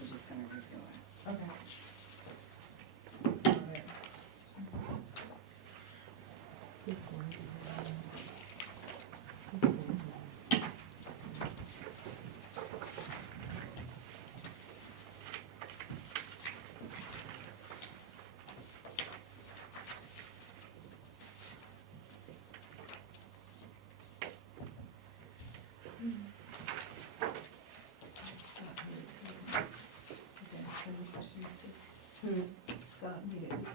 We're just gonna review it. Okay. Scott, any questions too? Scott, we didn't.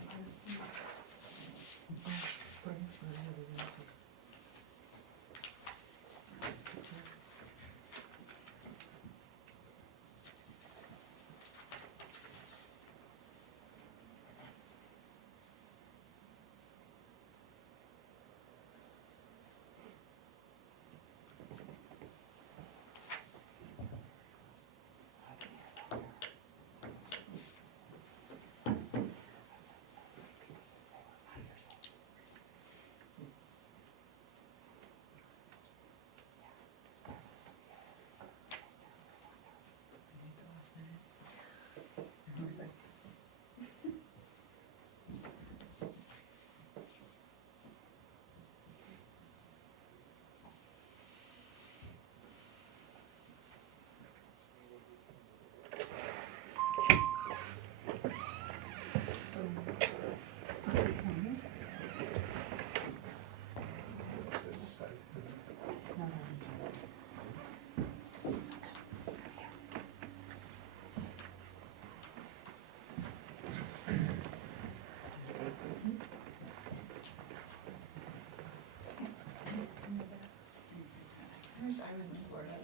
I wish I was in Florida.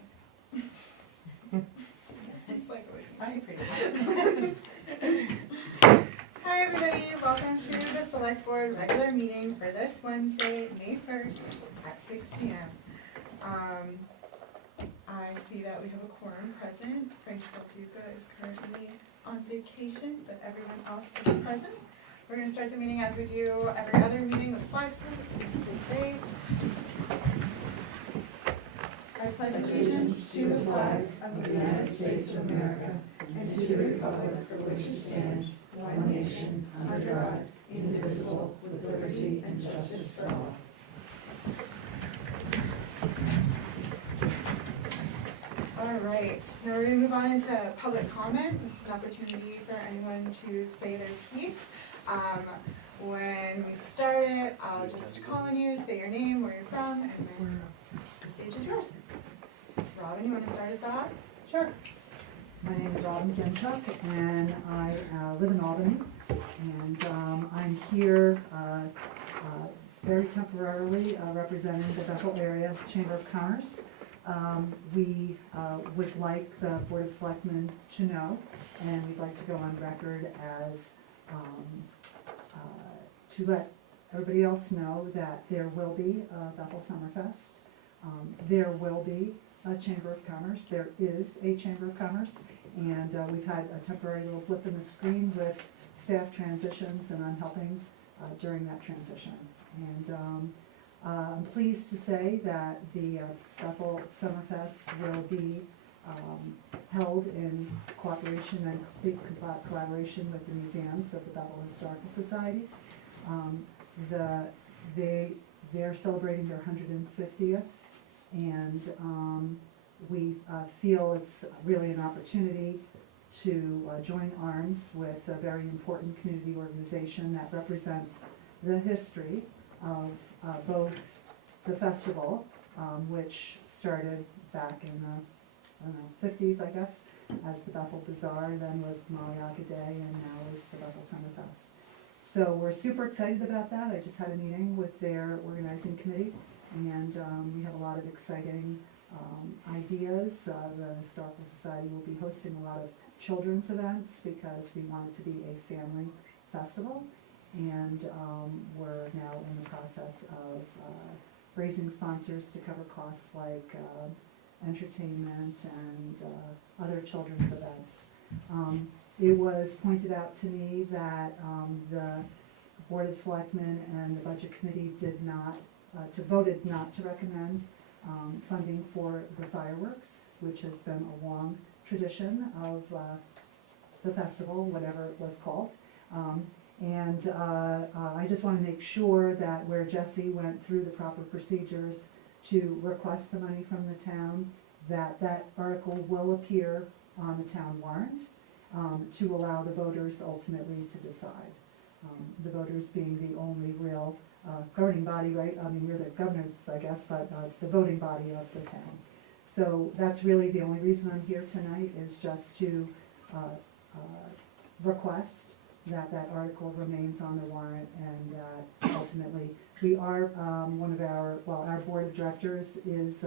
Seems like it would be. Hi everybody, welcome to the Select Board regular meeting for this Wednesday, May 1st at 6 p.m. I see that we have a quorum present. Frank Del Duca is currently on vacation, but everyone else is present. We're going to start the meeting as we do every other meeting with flag salute. I pledge allegiance to the flag of the United States of America and to the republic for which it stands, one nation, under God, indivisible, with liberty and justice for all. All right, now we're going to move on into public comment. This is an opportunity for anyone to say their piece. When we start it, I'll just call on you, say your name, where you're from, and then the stage is yours. Robin, you want to start us off? Sure. My name is Robin Zemchuk, and I live in Albany, and I'm here very temporarily representing the Bethel Area Chamber of Commerce. We would like the Board of Selectmen to know, and we'd like to go on record as to let everybody else know that there will be a Bethel Summerfest. There will be a Chamber of Commerce. There is a Chamber of Commerce, and we've had a temporary little blip in the screen with staff transitions, and I'm helping during that transition. And I'm pleased to say that the Bethel Summerfest will be held in cooperation and complete collaboration with the museums of the Bethel Historical Society. They're celebrating their 150th, and we feel it's really an opportunity to join arms with a very important community organization that represents the history of both the festival, which started back in the 50s, I guess, as the Bethel Bazaar, then was Malayaga Day, and now is the Bethel Summerfest. So we're super excited about that. I just had a meeting with their organizing committee, and we have a lot of exciting ideas. The Historical Society will be hosting a lot of children's events because we want it to be a family festival, and we're now in the process of raising sponsors to cover costs like entertainment and other children's events. It was pointed out to me that the Board of Selectmen and the Budget Committee voted not to recommend funding for the fireworks, which has been a long tradition of the festival, whatever it was called. I just want to make sure that where Jesse went through the proper procedures to request the money from the town, that article will appear on the town warrant to allow the voters ultimately to decide. The voters being the only real governing body, right? I mean, you're the governors, I guess, but the voting body of the town. So that's really the only reason I'm here tonight, is just to request that article remains on the warrant, and ultimately, we are, our board of directors is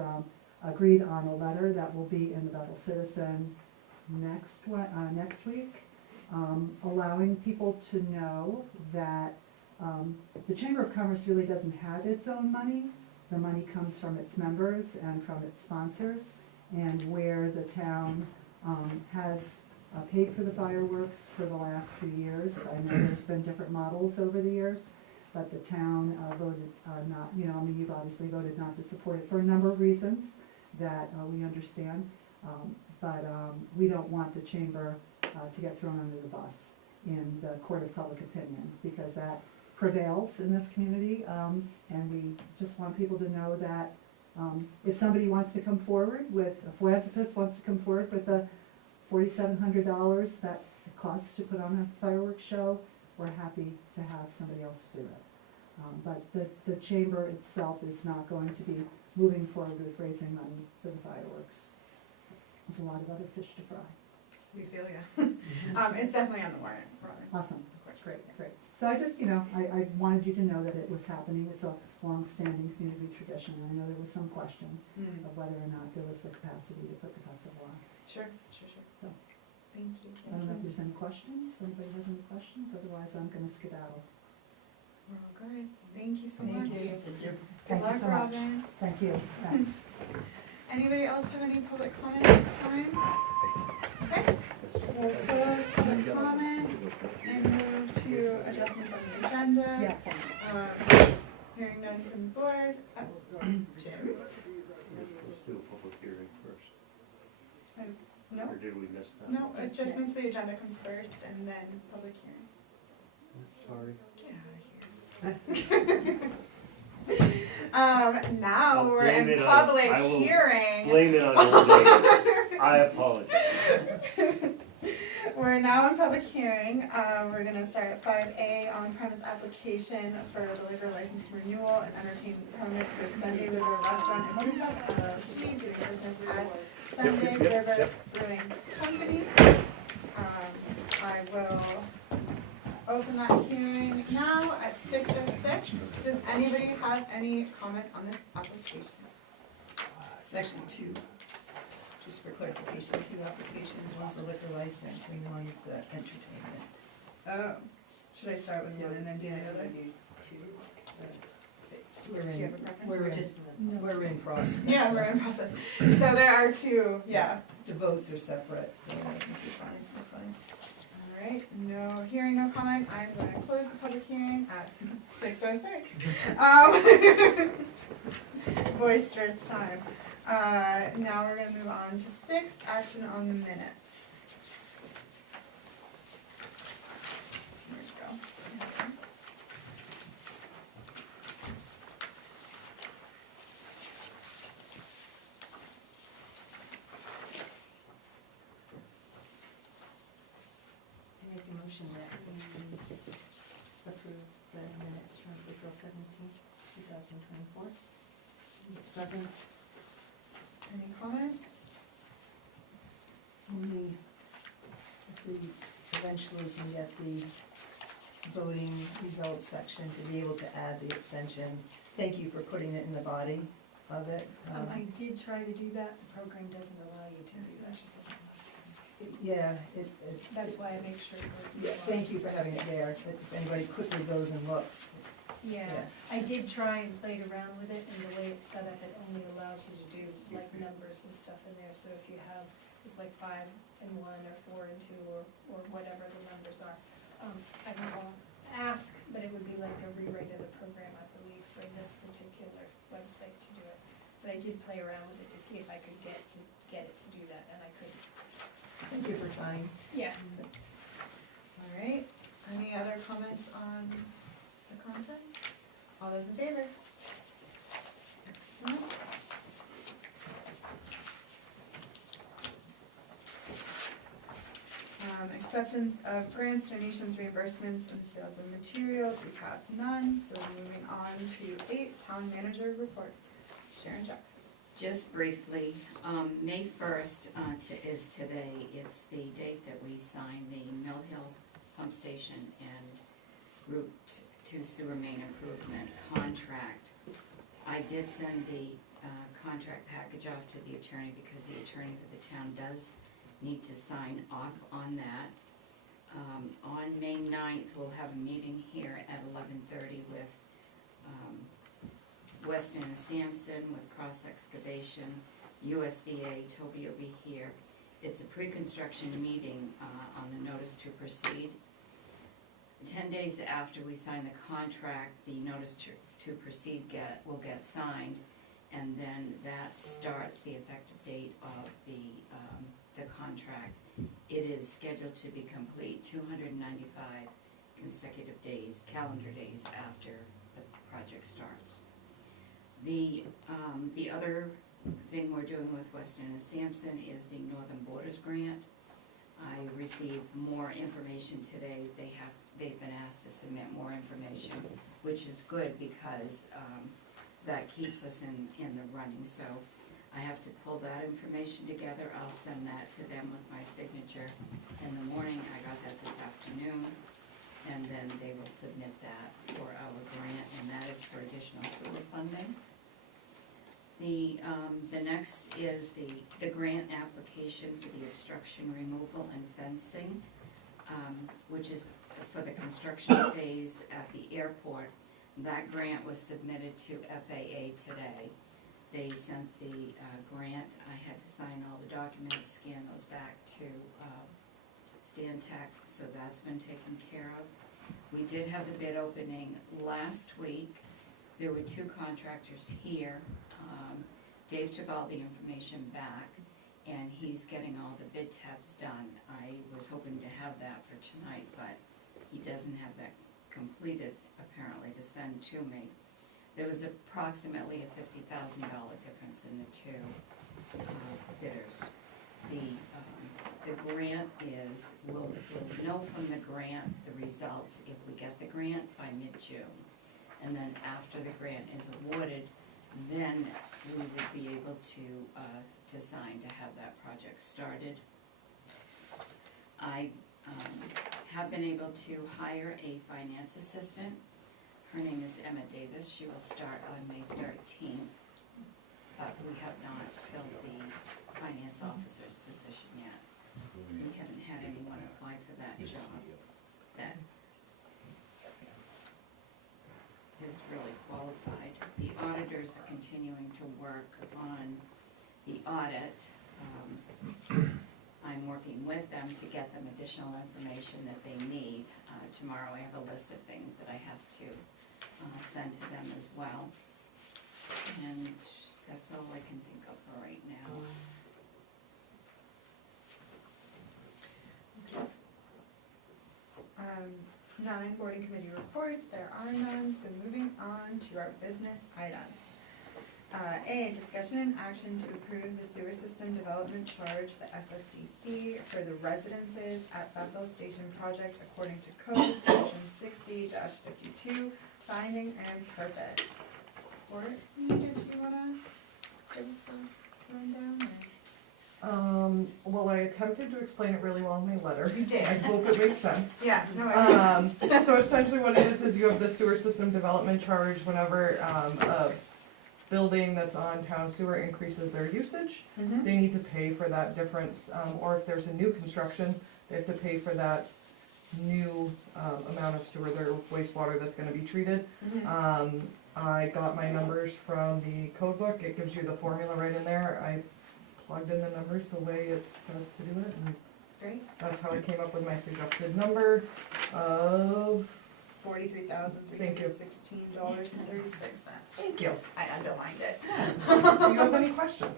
agreed on a letter that will be in the Bethel Citizen next week, allowing people to know that the Chamber of Commerce really doesn't have its own money. The money comes from its members and from its sponsors, and where the town has paid for the fireworks for the last few years. I know there's been different models over the years, but the town voted not, you've obviously voted not to support it for a number of reasons that we understand, but we don't want the chamber to get thrown under the bus in the court of public opinion, because that prevails in this community, and we just want people to know that if somebody wants to come forward with, a philanthropist wants to come forward with the $4,700 that it costs to put on a fireworks show, we're happy to have somebody else do it. But the chamber itself is not going to be moving forward with raising money for the fireworks. There's a lot of other fish to fry. We feel ya. It's definitely on the warrant, Robin. Awesome, great. So I just, I wanted you to know that it was happening. It's a long-standing community tradition. I know there was some question of whether or not there was the capacity to put the festival on. Sure. So, Thank you. I don't know if there's any questions, if anybody has any questions, otherwise I'm gonna skedaddle. We're all good. Thank you so much. Thank you. Good luck, so much. Robin. Thank you, thanks. Anybody else have any public comment this time? Okay. We'll close public comment and move to adjustments on the agenda. Yeah. Hearing none from the board. Jim? Let's do a public hearing first. No? Or did we miss that? No, adjustments to the agenda comes first and then public hearing. Sorry. Get out of here. Now I'll we're blame in it on- public I will hearing. Blame it on old age. I apologize. We're now in public hearing. We're gonna start at 5A, on-premise application for the liquor license renewal and entertainment permit for Sunday River Restaurant and Movie Club LLC, doing business as Sunday River Brewing Company. I will open that hearing now at 6:06. Does anybody have any comment on this application? Section 2, just for clarification, 2 applications, one's the liquor license and one's the entertainment. Oh, should I start with one and then do the other? We're Do you have a preference? we're in process. Yeah, we're in process. So there are two, yeah. The votes are separate, so I think we're fine. All right, hearing no comment, I'm going to close the public hearing at 6:06. Boisterous time. Now we're going to move on to 6, action on the minutes. There we go. I make a motion that we approve the minutes from April 17th, 2024. Second. Any comment? Only if we eventually can get the voting results section to be able to add the abstention. Thank you for putting it in the body of it. I did try to do that, the program doesn't allow you to do that. Yeah, That's why I make sure it goes. in the yeah, thank you for having it there, if anybody quickly goes and looks. Yeah, I did try and played around with it, and the way it's set up, it only allows you to do like numbers and stuff in there, so if you have, it's like 5 and 1, or 4 and 2, or whatever the numbers are. I don't know, ask, but it would be like a rewrite of the program, I believe, for this particular website to do it. But I did play around with it to see if I could get it to do that, and I couldn't. Thank you for trying. Yeah. All right, any other comments on the content? All those in favor? Excellent. Acceptance of grants, donations, reimbursements, and sales of materials, we have none, so moving on to 8, town manager report. Sharon Jackson. Just briefly, May 1st is today. It's the date that we signed the Mill Hill Pump Station and Route 2 Sewer Main Improvement contract. I did send the contract package off to the attorney because the attorney for the town does need to sign off on that. On May 9th, we'll have a meeting here at 11:30 with Weston and Sampson, with Cross Excavation, USDA, Toby will be here. It's a pre-construction meeting on the notice to proceed. 10 days after we sign the contract, the notice to proceed will get signed, and then that starts the effective date of the contract. It is scheduled to be complete 295 consecutive days, calendar days after the project starts. The other thing we're doing with Weston and Sampson is the Northern Borders Grant. I received more information today. They've been asked to submit more information, which is good because that keeps us in the running. So I have to pull that information together. I'll send that to them with my signature in the morning. I got that this afternoon. And then they will submit that for our grant, and that is for additional sewer funding. The next is the grant application for the obstruction removal and fencing, which is for the construction phase at the airport. That grant was submitted to FAA today. They sent the grant. I had to sign all the documents, scan those back to Stantec, so that's been taken care of. We did have a bid opening last week. There were 2 contractors here. Dave took all the information back, and he's getting all the bid tabs done. I was hoping to have that for tonight, but he doesn't have that completed, apparently, to send to me. There was approximately a $50,000 difference in the 2 bidders. The grant is, we'll know from the grant the results if we get the grant by mid-June. And then after the grant is awarded, then we would be able to sign to have that project started. I have been able to hire a finance assistant. Her name is Emma Davis. She will start on May 13th, but we have not filled the finance officer's position yet. We haven't had anyone apply for that job that is really qualified. The auditors are continuing to work on the audit. I'm working with them to get them additional information that they need. Tomorrow I have a list of things that I have to send to them as well. And that's all I can think of for right now. 9, board and committee reports. There are none, so moving on to our business items. A, discussion and action to approve the sewer system development charge, the SSDC, for the residences at Bethel Station project according to code, section 60-52, finding and purpose. Court, did you wanna give us a rundown? Well, I attempted to explain it really well in my letter. You did. I hope it makes sense. Yeah, no, So essentially what it is you have the sewer system development charge whenever a building that's on town sewer increases their usage. Mhm. They need to pay for that difference, or if there's a new construction, they have to pay for that new amount of sewer, their wastewater that's gonna be treated. Mhm. I got my numbers from the code book. It gives you the formula right in there. I plugged in the numbers the way it says to do it, and Great. that's how I came up with my suggested number of, $43,316.36. thank you. I underlined it. Do you have any questions?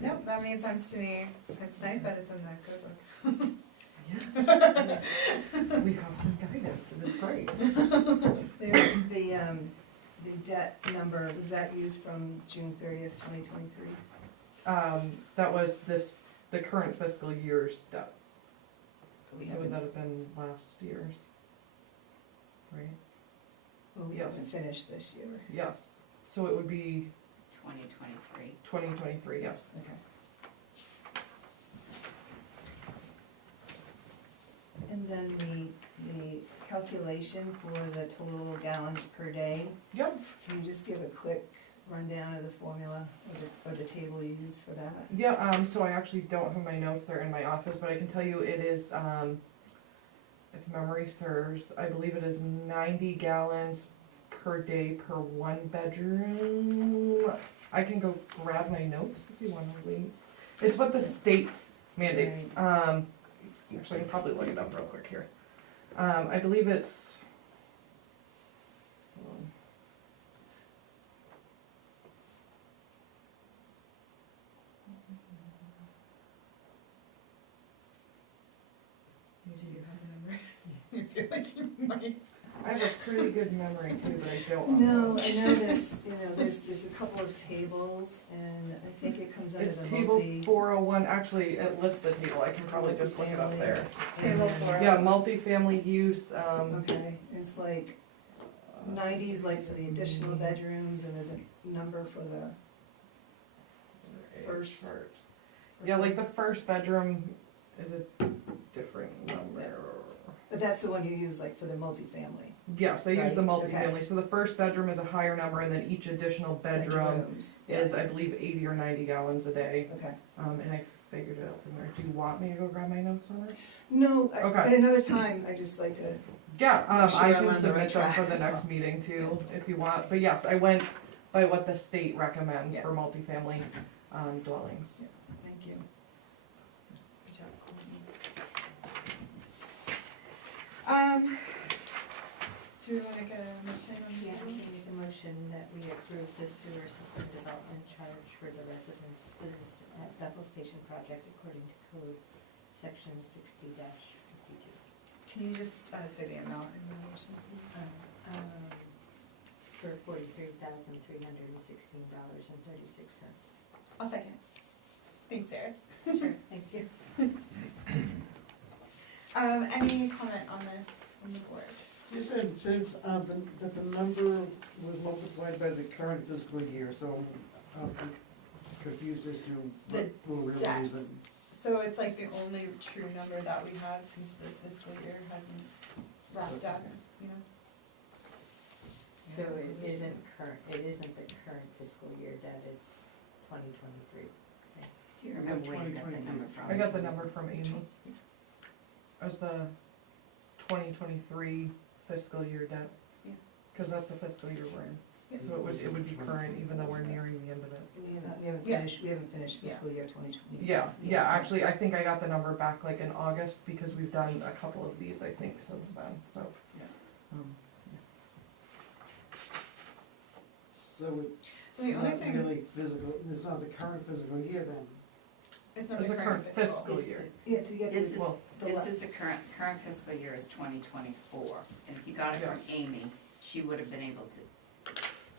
Nope, that made sense to me. It's nice that it's in the code book. Yeah. We have some guidance, it is great. There's the debt number, was that used from June 30th, 2023? That was the current fiscal year's debt. We So would haven't, that have been last year's? Right? well, we yes. haven't finished this year. Yes, so it would be 2023. 2023, yes. Okay. And then the calculation for the total gallons per day, Yep, can you just give a quick rundown of the formula or the table you used for that? yeah, so I actually don't have my notes, they're in my office, but I can tell you it is, if memory serves, I believe it is 90 gallons per day per one bedroom. I can go grab my notes if you wanna wait. It's what the state mandates. Actually, I can probably look it up real quick here. I believe it's, hold on. Do you have the number? I feel like you might. I have a pretty good memory too, but I don't. No, I know there's a couple of tables, and I think it comes under It's the table multi. 401, actually, it lists the table, I can probably just look it up there. multifamilies, Table and- 401. Yeah, multifamily use, Okay, it's like 90s like for the additional bedrooms, and there's a number for the first. Yeah, like the first bedroom is a different number. But that's the one you use like for the multifamily. Yes, I use the Right, okay. multifamily, so the first bedroom is a higher number, and then each additional bedroom Bedrooms, yeah. is, I believe, 80 or 90 gallons a day. Okay. And I figured it out from there. Do you want me to go grab my notes on it? No, Okay. at another time, I just like to, Yeah, Make sure I I'm can on the right submit them for track, the that's next all. meeting too, if you want. But yes, I went by what the state recommends Yeah. for multifamily dwellings. thank you. Good job, Courtney. Do we wanna get a motion on the Yeah, I table? can make a motion that we approve the sewer system development charge for the residences at Bethel Station project according to code section 60-52. Can you just say the amount in the motion, please? For $43,316.36. I'll second. Thanks, Sarah. Sure, thank you. Any comment on this from the board? You said it says that the number was multiplied by the current fiscal year, so I'm confused as to The what we're really debt. using. So it's like the only true number that we have since this fiscal year hasn't wrapped up, you know? So it isn't the current fiscal year debt, it's 2023. Do you remember where you got the number from? I got the number from Amy. As the 2023 fiscal year debt. Yeah. Cause that's the fiscal year we're in. Yeah. So it would be current even though we're nearing the end of it. Yeah. We haven't finished fiscal year 2020. Yeah, actually, I think I got the number back like in August because we've done a couple of these, I think, since then, so. So So the it's only not thing- really physical, it's not the current physical year then. It's not It's the the current fiscal. fiscal year. Yeah, to get This the, is, Well, this is the current fiscal year is 2024, and if you got it from Amy, she would have been able to,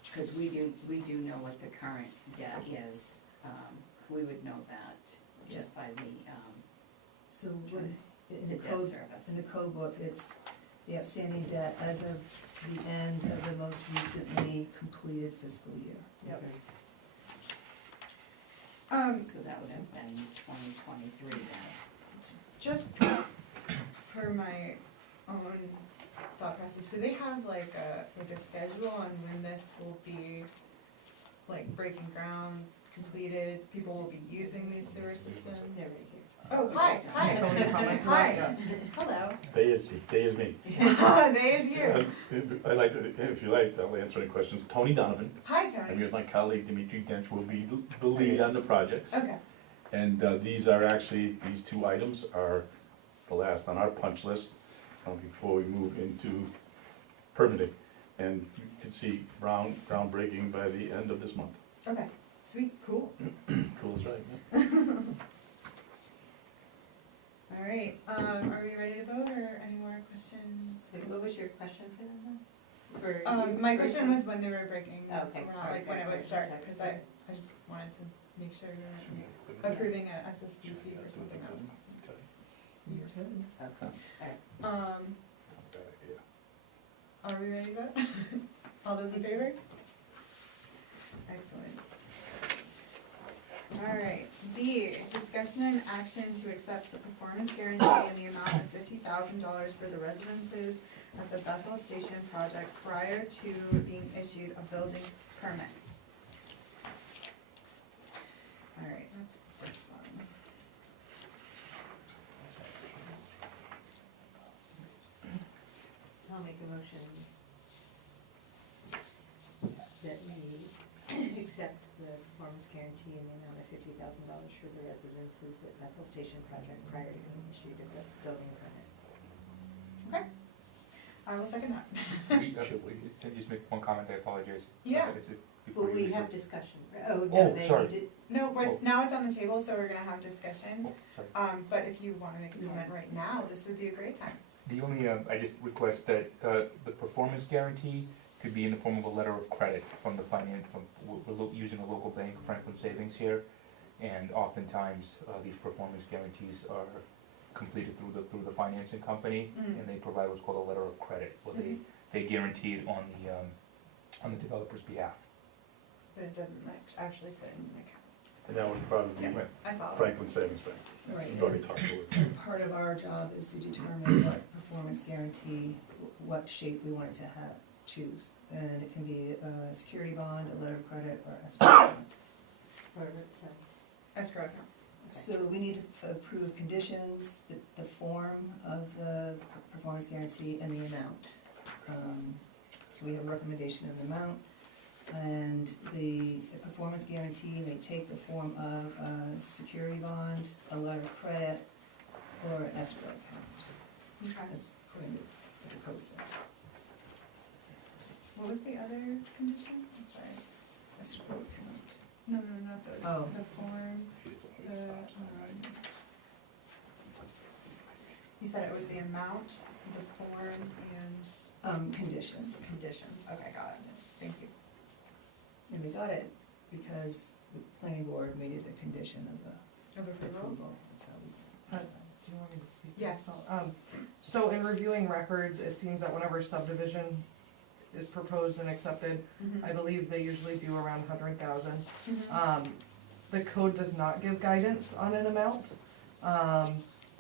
because we do know what the current debt is, we would know that just by so what, in the the debt code, service. in the code book, it's the outstanding debt as of the end of the most recently completed fiscal year. Yep. Okay. So that would have been 2023 then. Just for my own thought process, do they have like a schedule on when this will be like breaking ground, completed, people will be using these sewer systems? They're right here. Oh, hi, hi, hi, hello. They is me. They is you. I'd like to, if you like, I'll answer any questions. Tony Donovan, Hi, I'm Tony. here with my colleague Dimitri Dench, will be the lead on the project. Okay, And these are actually, these two items are the last on our punch list before we move into permitting. And you can see groundbreaking by the end of this month. okay, sweet, cool. Cool as right, yeah? All right, are we ready to vote or any more questions? What was your question for them? For My question was when they were breaking Oh, okay. ground, like when it would start, because I just wanted to make sure you weren't approving a SSDC or something that was not. Okay. Are we ready to vote? All those in favor? Excellent. All right, B, discussion and action to accept the performance guarantee in the amount of $50,000 for the residences at the Bethel Station project prior to being issued a building permit. All right, that's this one. So I'll make a motion that we accept the performance guarantee in the amount of $50,000 for the residences at Bethel Station project prior to being issued a building permit. Okay. I will second that. Can you just make one comment? I apologize. Yeah. Is it before Well, you we leave? have discussion. Oh, Oh, no, they sorry. need to, No, Oh. now it's on the table, so we're gonna have discussion. Oh, sorry. But if you wanna make a comment right now, this would be a great time. The only, I just request that the performance guarantee could be in the form of a letter of credit from the finance, we're using a local bank, Franklin Savings here, and oftentimes, these performance guarantees are completed through the financing company, Mhm. and they provide what's called a letter of credit, where they guarantee it on the developer's behalf. But it doesn't actually sit in an account. And that would probably be Yeah. I follow. Franklin Savings Bank. Right. You already talked to it. And part of our job is to determine what performance guarantee, what shape we want it to have, choose. And it can be a security bond, a letter of credit, or escrow account. or, sorry. Escrow account. So we need to approve conditions, the form of the performance guarantee, and the amount. So we have a recommendation of the amount, and the performance guarantee may take the form of a security bond, a letter of credit, or an escrow account. Okay. That's according to what the code says. What was the other condition? I'm sorry. Escrow account. No, not those. Oh. The form, you said it was the amount, the form, and Conditions. conditions. Okay, got it. Thank you. And we got it because the planning board made it a condition of the Of approval? approval. That's how we. Do you want me to speak? Yes. So in reviewing records, it seems that whenever subdivision is proposed and accepted, I believe they usually do around 100,000. The code does not give guidance on an amount.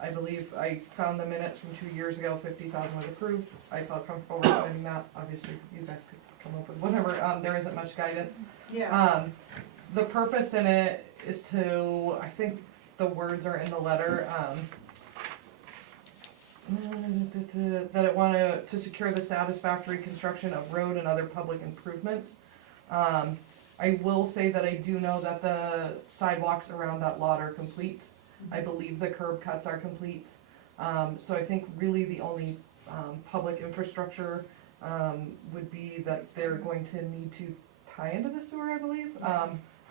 I believe I found the minutes from 2 years ago, 50,000 was approved. I felt comfortable recommending that. Obviously, you guys could come up with whatever. There isn't much guidance. Yeah. The purpose in it is to, I think the words are in the letter, that it wanted to secure the satisfactory construction of road and other public improvements. I will say that I do know that the sidewalks around that lot are complete. I believe the curb cuts are complete. So I think really the only public infrastructure would be that they're going to need to tie into the sewer, I believe.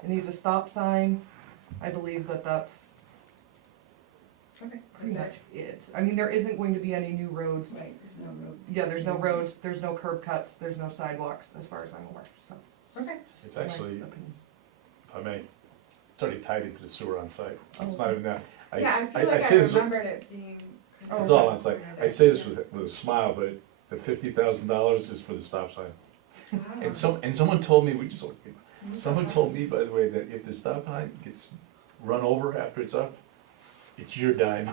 It needs a stop sign. I believe that that's Okay. pretty much it. I mean, there isn't going to be any new roads. Right, there's no road. Yeah, there's no roads, there's no curb cuts, there's no sidewalks, as far as I'm aware, so. Okay. It's my actually, opinion. if I may, it's already tied into the sewer on site. It's Oh. not even that. Yeah, I feel like I say this with- remembered it being. Oh, It's all on site. I say this with a smile, but the $50,000 is for the stop sign. Wow. And someone told me, someone told me, by the way, that if the stop sign gets run over after it's up, it's your dime,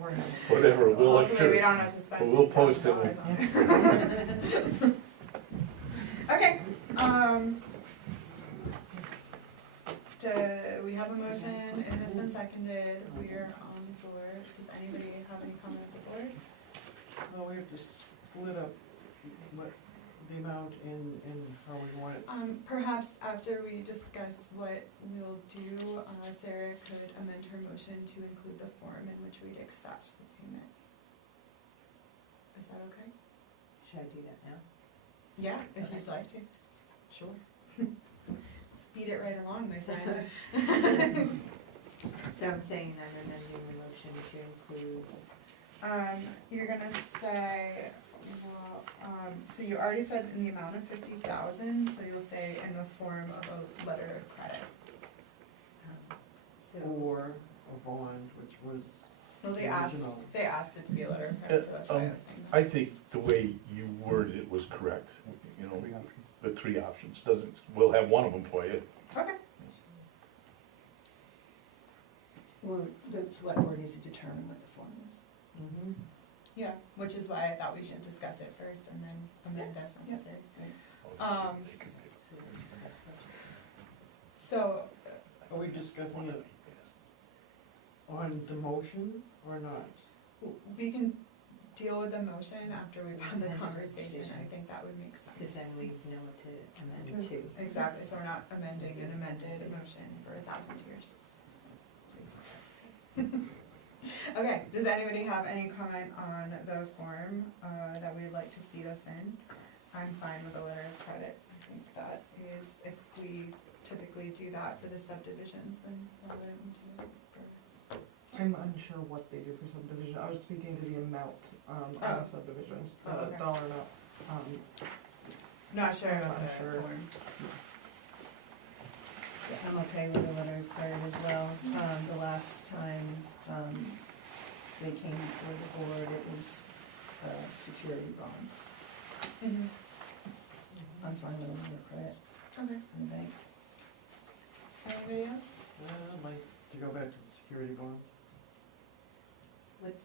Or no. whatever, we'll, I'm Hopefully we sure. don't have to spend. But we'll post it. $1,000 on it. Okay, we have a motion, it has been seconded, we are on the floor. Does anybody have any comment at the board? Well, we have to split up what, the amount and how we want it. Perhaps after we discuss what we'll do, Sarah could amend her motion to include the form in which we'd accept the payment. Is that okay? Should I do that now? Yeah, if you'd like to. Sure. Speed it right along, my friend. So I'm saying I'm amending the motion to include, You're gonna say, well, so you already said in the amount of 50,000, so you'll say in the form of a letter of credit. so, Or a bond, which was, No, they Original. asked it to be a letter of credit, so that's why I was saying that. I think the way you worded it was correct, you know, the three options, doesn't, we'll have one of them for you. Okay. Well, the select board needs to determine what the form is. Yeah, which is why I thought we should discuss it first and then amend as necessary. So, are we discussing it on the motion or not? we can deal with the motion after we've had the conversation, I think that would make sense. because then we know what to amend to. Exactly, so we're not amending an amended motion for 1,000 years. Okay, does anybody have any comment on the form that we'd like to see this in? I'm fine with a letter of credit. I think that is, if we typically do that for the subdivisions, then why wouldn't we do it for? I'm unsure what they do for subdivision. I was speaking to the amount, on Oh. the subdivisions, Oh, the okay. dollar amount. Not sure I'm about not the sure. form. Yeah, I'm okay with the letter of credit as well. The last time, they came before the board, it was a security bond. Mhm. I'm fine with a letter of credit Okay, from the bank. anybody else? I'd like to go back to the security bond. What's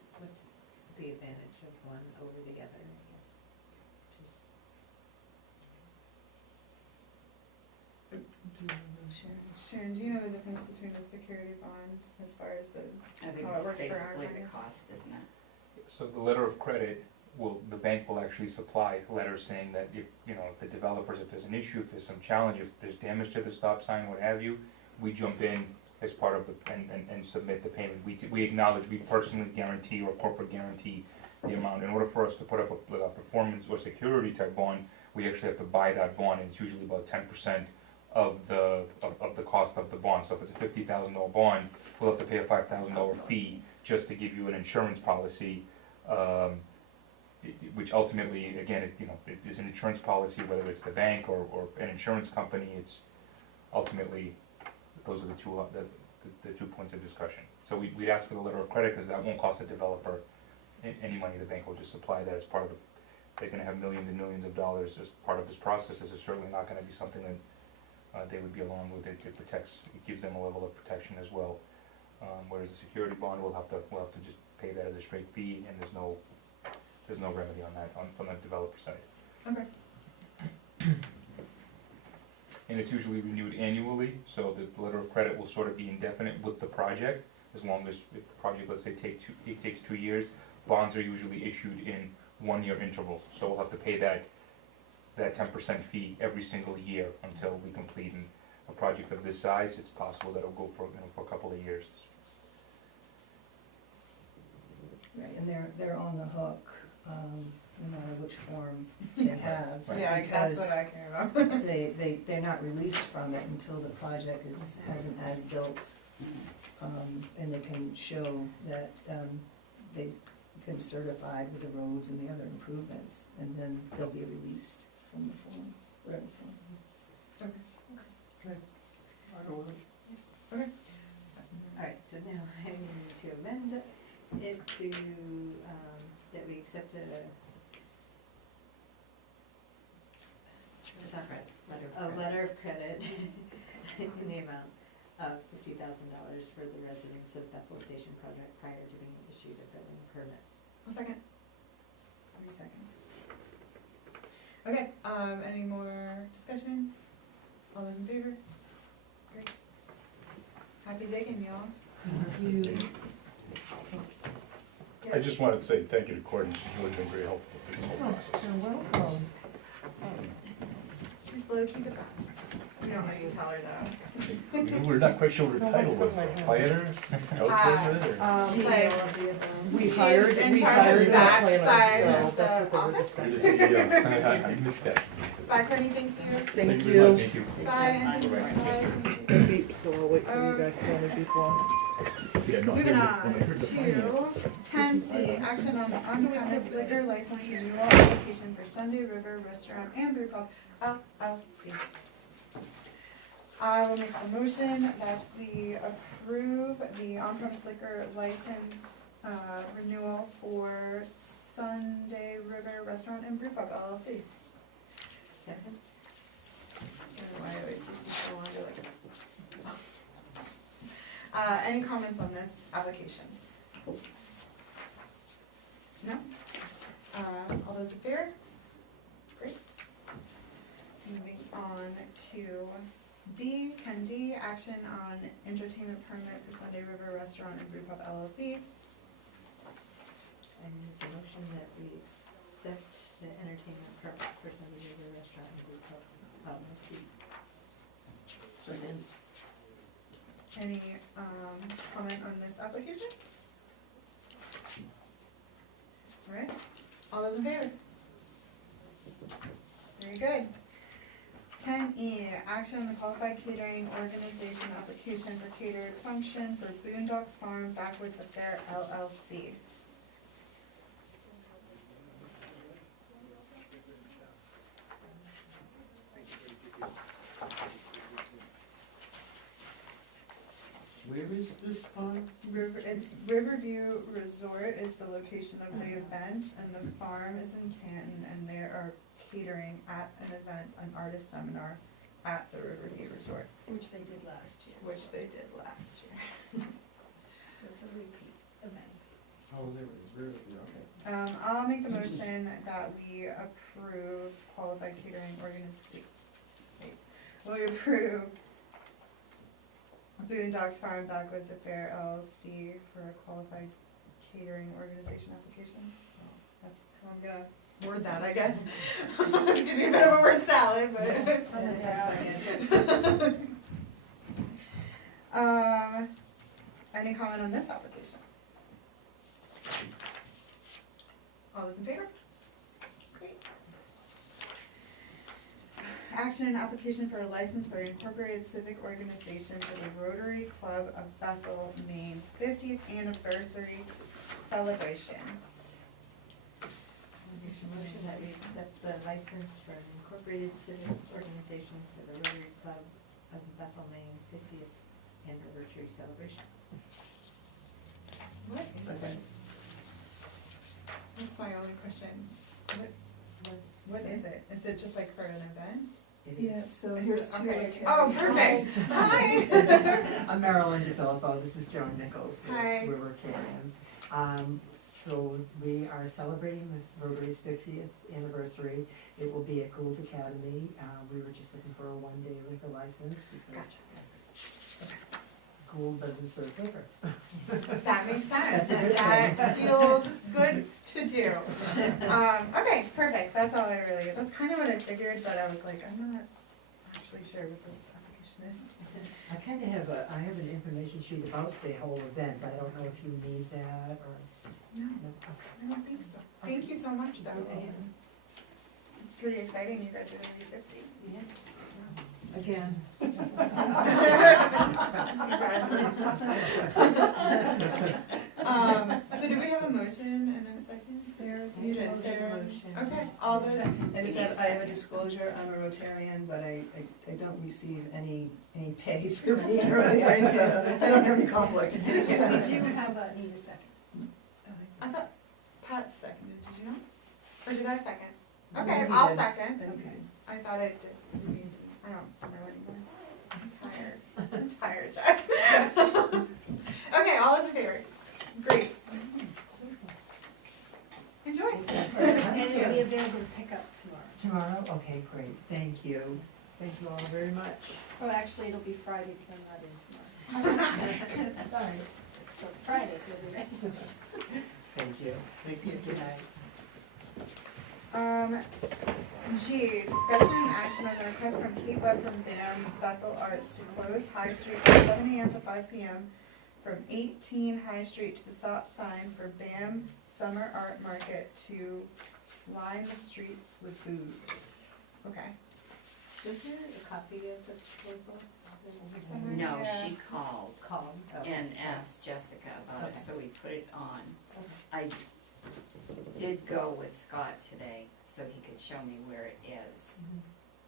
the advantage of one over the other, I guess? It's just, Sharon, do you know the difference between a security bond as far as the, I think How it it's works for our basically the finance. cost, isn't it? So the letter of credit the bank will actually supply letters saying that if, you know, if the developers, if there's an issue, if there's some challenge, if there's damage to the stop sign, what have you, we jump in as part of the, and submit the payment. We acknowledge, we personally guarantee or corporate guarantee the amount. In order for us to put up a performance or security type bond, we actually have to buy that bond, and it's usually about 10% of the cost of the bond. So if it's a $50,000 bond, we'll have to pay a $5,000 fee just to give you an insurance policy, which ultimately, again, it is an insurance policy, whether it's the bank or an insurance company. It's ultimately, those are the two points of discussion. So we'd ask for the letter of credit, because that won't cost a developer any money. The bank will just supply that as part of they're gonna have millions and millions of dollars as part of this process. This is certainly not gonna be something that they would be along with. It protects, it gives them a level of protection as well. Whereas the security bond, we'll have to just pay that as a straight fee, and there's no remedy on that, from the developer side. okay, And it's usually renewed annually, so the letter of credit will sort of be indefinite with the project, as long as if the project, let's say, takes 2 years, bonds are usually issued in 1-year intervals, so we'll have to pay that 10% fee every single year until we complete. And a project of this size, it's possible that it'll go for a couple of years. Right, and they're on the hook, no matter which form they have. yeah, that's Because what I care about. they're not released from it until the project has an as-built, and they can show that, they've been certified with the roads and the other improvements, and then they'll be released from the form, whatever form. I don't know. all right, so now I need to amend it to, that we accept a letter of credit in the amount of $50,000 for the residents of Bethel Station project prior to being issued a building permit. A second. Every second. Okay, any more discussion? All those in favor? Great. Happy digging, y'all. Thank you. I just wanted to say thank you to Courtney, she's really been very helpful through this whole process. You're welcome. She's low-key the best. You don't have to tell her though. We're not quite sure what her title was, though. Planner, outfitted, or? It's like, We she's hired, in we charge hired of a that planner, side so of that's the what they were office. just You're saying. the CEO. I missed that. Bye, Courtney, thank you. Thank very you. much. Thank you. Bye, and thank you. Right. Bye. Beep, so I'll wait for you guys to want to beep one. Yeah, no, I Moving heard on when I heard the finance. to 10C, action on on-premise liquor license renewal application for Sunday River Restaurant and Brew Pub LLC. I will make a motion that we approve the on-premise liquor license renewal for Sunday River Restaurant and Brew Pub LLC. Second? I don't know why I always use this so long to like. Any comments on this application? No? All those in favor? Great. Moving on to D, 10D, action on entertainment permit for Sunday River Restaurant and Brew Pub LLC. I make the motion that we accept the entertainment permit for Sunday River Restaurant and Brew Pub LLC. Second. Any comment on this application? All right, all those in favor? Very good. 10E, action on the qualified catering organization application for catered function for Boondocks Farm Backwoods Affair LLC. Where is this on? It's Riverview Resort is the location of the event, and the farm is in Canton, and they are catering at an event, an artist seminar at the Riverview Resort, Which they did last year. which they did last year. So it's a repeat event. Oh, there it is, Riverview, okay. I'll make the motion that we approve qualified catering organization. We approve Boondocks Farm Backwoods Affair LLC for a qualified catering organization application. So that's how I'm gonna word that, I guess. Give you a bit of a word salad, but. Any comment on this application? All those in favor? Great. Action and application for a license for incorporated civic organization for the Rotary Club of Bethel, Maine's 50th anniversary celebration. Make a motion that we accept the license for an incorporated civic organization for the Rotary Club of Bethel, Maine 50th anniversary celebration. What is this? That's my only question. What is it? Is it just like for an event? Yeah, so Is here's it- two. okay. Oh, perfect. Hi. I'm Marilyn DeFilippo, this is Joan Nichols Hi. with River Canyons. So we are celebrating the Rotary's 50th anniversary. It will be at Gould Academy. We were just looking for a one-day liquor license because Gould doesn't serve liquor. That makes sense. That's a good That feels good to do. Okay, perfect. That's all I really, that's kind of what I figured, but I was like, I'm not actually sure what this application is. I kind of have I have an information sheet about the whole event. I don't know if you need that or. No, No, I don't think so. Thank you so much, though. Okay. It's pretty exciting. You guys are gonna be 50. Yeah. Again. So do we have a motion and a second? Sarah's You did, made a Sarah. motion. Okay, all those, I just have, I have a disclosure, I'm a Rotarian, but I don't receive any pay for being a Rotarian, so I don't have any conflict. We do have need a second. I thought Pat seconded, did you not? Or did I second? No, Okay, he I'll did. second. Then you can- I thought I did. I don't know anymore. I'm tired, Jeff. Okay, all those in favor? Great. Enjoy. And it'll be available to pick up tomorrow. Tomorrow? Okay, great. Thank you. Thank you all very much. Oh, actually, it'll be Friday because I'm not in tomorrow. Sorry. So Friday, it'll be ready. Thank you. Thank you. Good night. G, discussion and action on the request from Kate Webb from BAM Bethel Arts to close High Street from 7 AM to 5 PM, from 18 High Street to the stop sign for BAM Summer Art Market to line the streets with booths. Okay. Was there a copy of the proposal? No, Yeah. she called Call. and asked Jessica about it, Okay. so we put it on. Okay. I did go with Scott today, so he could show me where it is.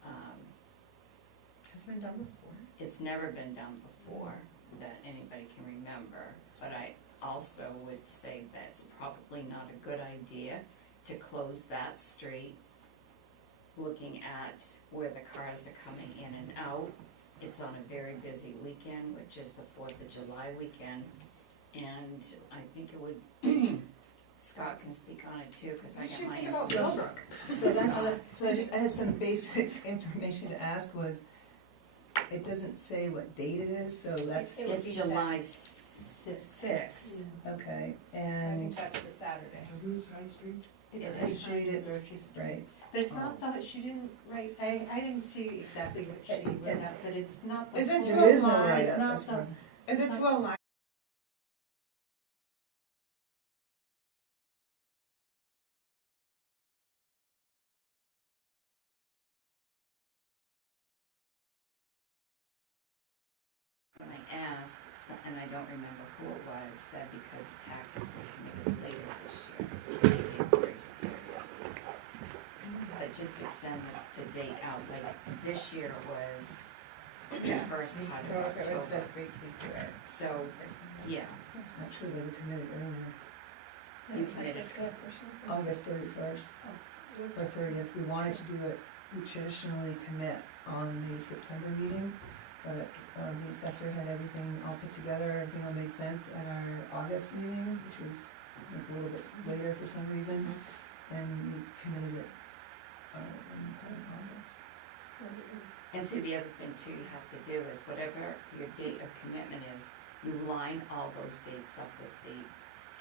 Has it been done before? It's never been done before that anybody can remember, but I also would say that it's probably not a good idea to close that street, looking at where the cars are coming in and out. It's on a very busy weekend, which is the 4th of July weekend, and I think it would, Scott can speak on it too, because I got my. I had some basic information to ask was, it doesn't say what date it is, so that's, It would It's be July Six. 6th. okay, I and, think that's the Saturday. Who's High Street? It's It High is. Street, it's Grocery Street. right, But it's not the, she didn't write, I didn't see exactly what she wrote out, but it's not the Is it full there is no line, write-up, it's not that's the. one. Is it to align? When I asked, and I don't remember who it was, said because taxes were committed later this year, they gave grace period. But just extend the date out, like this year was the first part So of if it was October. this week, we do it. So, yeah, Actually, they were committed earlier, You It was like committed the 5th or something. August 31st It was or 30th. We wanted to do it, we traditionally commit on the September meeting, but the assessor had everything all put together, everything all made sense at our August meeting, which was like a little bit later for some reason, and we committed it in August. and see, the other thing too you have to do is whatever your date of commitment is, you line all those dates up with the,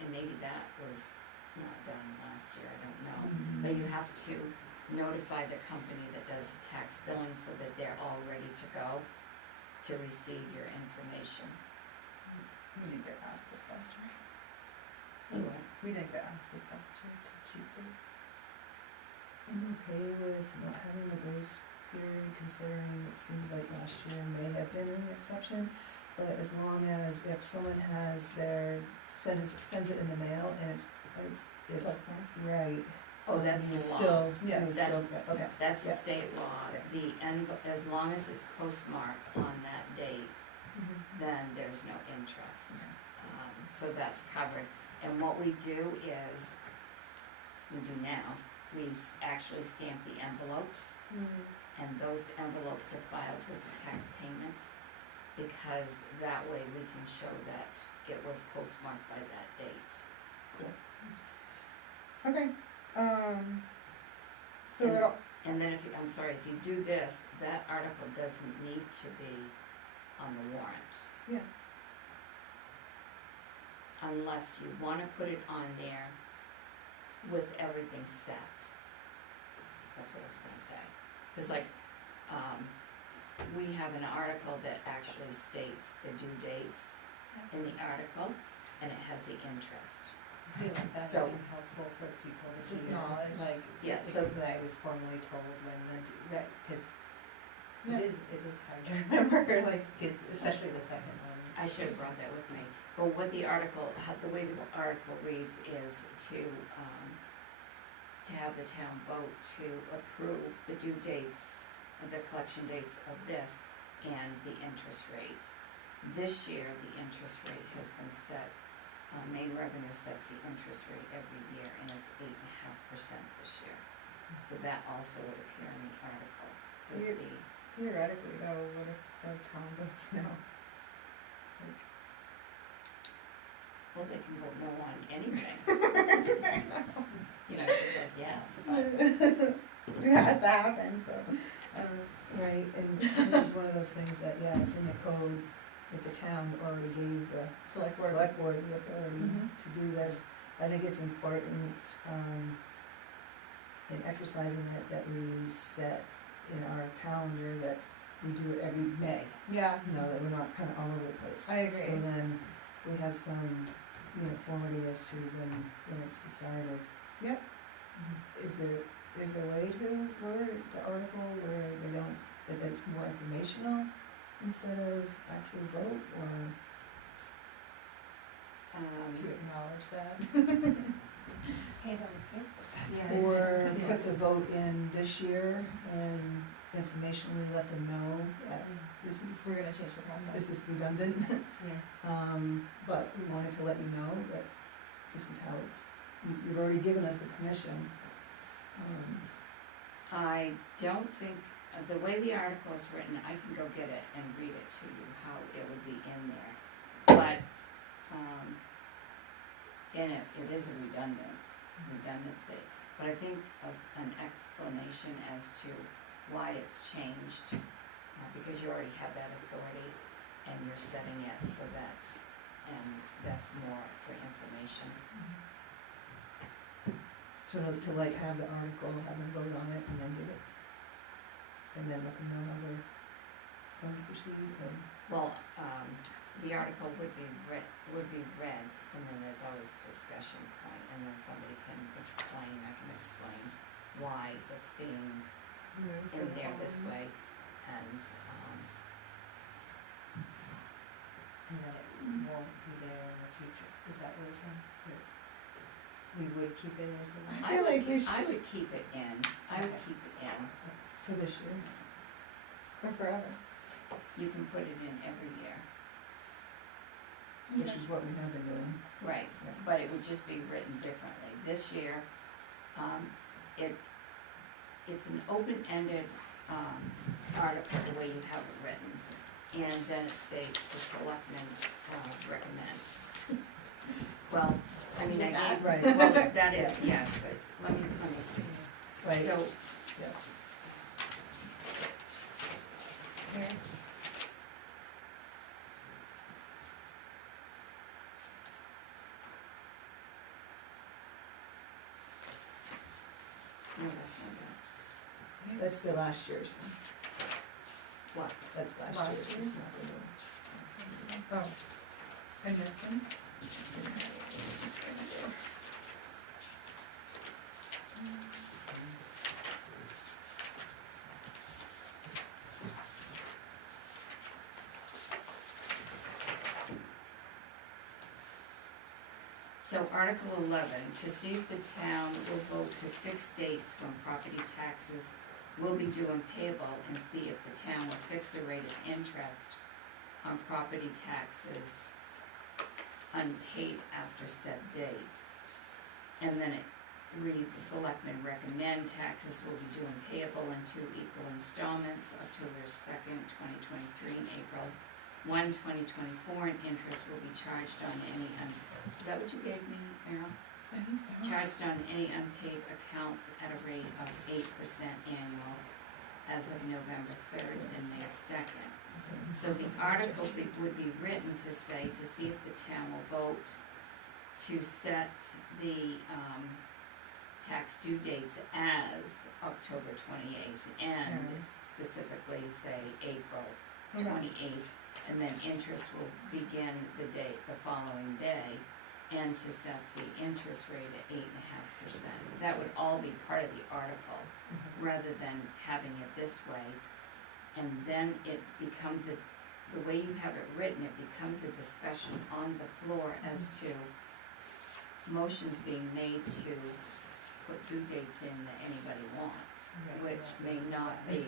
and maybe that was not done last year, I don't know. But you have to notify the company that does the tax billing so that they're all ready to go to receive your information. We didn't get asked this last year. You what? We didn't get asked this last year to choose dates. I'm okay with not having the grace period, considering it seems like last year may have been an exception. But as long as if someone has sends it in the mail and it's Postmark. right. Oh, that's the it's law. still, Yeah, it's still, okay. That's the Yeah. state law. Yeah. The as long as it's postmarked on that date, then there's no interest. So that's covered. And what we do is, we do now, we actually stamp the envelopes, and those envelopes are filed with the tax payments, because that way we can show that it was postmarked by that date. Okay, so it'll, And then if you, I'm sorry, if you do this, that article doesn't need to be on the warrant. Yeah. Unless you wanna put it on there with everything set. That's what I was gonna say. Cause like, we have an article that actually states the due dates in the article, and it has the interest. I feel like that So- would be helpful for people to Just hear, knowledge. like, Yeah, so that I was formally told when the, because Yeah. it is hard to remember, like, 'cause especially the second one. I should have brought that with me. But what the article, the way the article reads is to have the town vote to approve the due dates, the collection dates of this and the interest rate. This year, the interest rate has been set, Maine Revenue sets the interest rate every year, and it's 8.5% this year. So that also would appear in the article. Would be, theoretically though, what if the town votes no? well, they can vote no on anything. You know, just like yes, but. Yeah, that happens, so, Right, and this is one of those things that, yeah, it's in the code that the town already gave the select board. select board the authority Mhm. to do this. I think it's important, in exercising it, that we set in our calendar that we do it every May. Yeah, You know, that we're not kind of all over the place. I agree. So then we have some uniformity as to when it's decided. Yep. Is there a way to word the article where they don't, that it's more informational instead of actual vote, or? To acknowledge that. Hand on the paper. Or put the vote in this year and informationally let them know that this is, We're gonna change the process. this is redundant. Yeah. But we wanted to let you know that this is how it's, you've already given us the permission. I don't think, the way the article is written, I can go get it and read it to you, how it would be in there. But, and it is a redundancy. But I think an explanation as to why it's changed, because you already have that authority and you're setting it so that, and that's more for information. So to like have the article, have them vote on it and then give it, and then let them know how we're going to proceed, or? Well, the article would be read, and then there's always a discussion point, and then somebody can explain, I can explain why it's being in there this way, and, And that it won't be there in the future, is that what you're saying? Or we would keep it as a. I feel like we I should, would keep it in, I would keep it in. for this year. Or forever. You can put it in every year. Which is what we have been doing. Right, Yeah. but it would just be written differently. This year, it's an open-ended, article, the way you have it written. And then it states the selectmen, recommend. Well, I mean, I gave, Right. well, that is, yes, but let me see. Right, So, yeah. Here. no, that's not that. That's the last year's one. What? That's last Last year's, year's? it's not the new. Oh, and this one? It's in there. Just right there. So Article 11, to see if the town will vote to fix dates when property taxes will be due and payable, and see if the town will fix a rate of interest on property taxes unpaid after said date. And then it reads, selectmen recommend taxes will be due and payable in 2 equal installments, October 2nd, 2023, and April 1, 2024, and interest will be charged on any, is that what you gave me, Meryl? I think so. Charged on any unpaid accounts at a rate of 8% annual as of November 3rd and May 2nd. So the article would be written to say, to see if the town will vote to set the tax due dates as October 28th and specifically say April 28th, and then interest will begin the following day, and to set the interest rate at 8.5%. That would all be part of the article, rather than having it this way. And then it becomes the way you have it written, it becomes a discussion on the floor as to motions being made to put due dates in that anybody wants, which may not be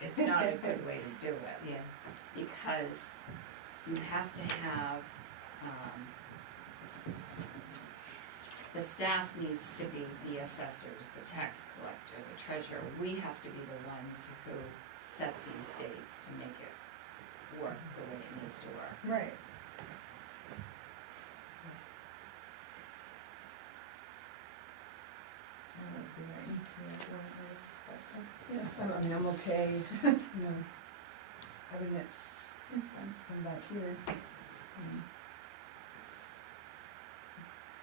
it's not a good way to do it. Yeah. Because you have to have, the staff needs to be the assessors, the tax collector, the treasurer. We have to be the ones who set these dates to make it work the way it needs to work. Right. So that's the right. Yeah, I mean, I'm okay, having it It's fine. come back here.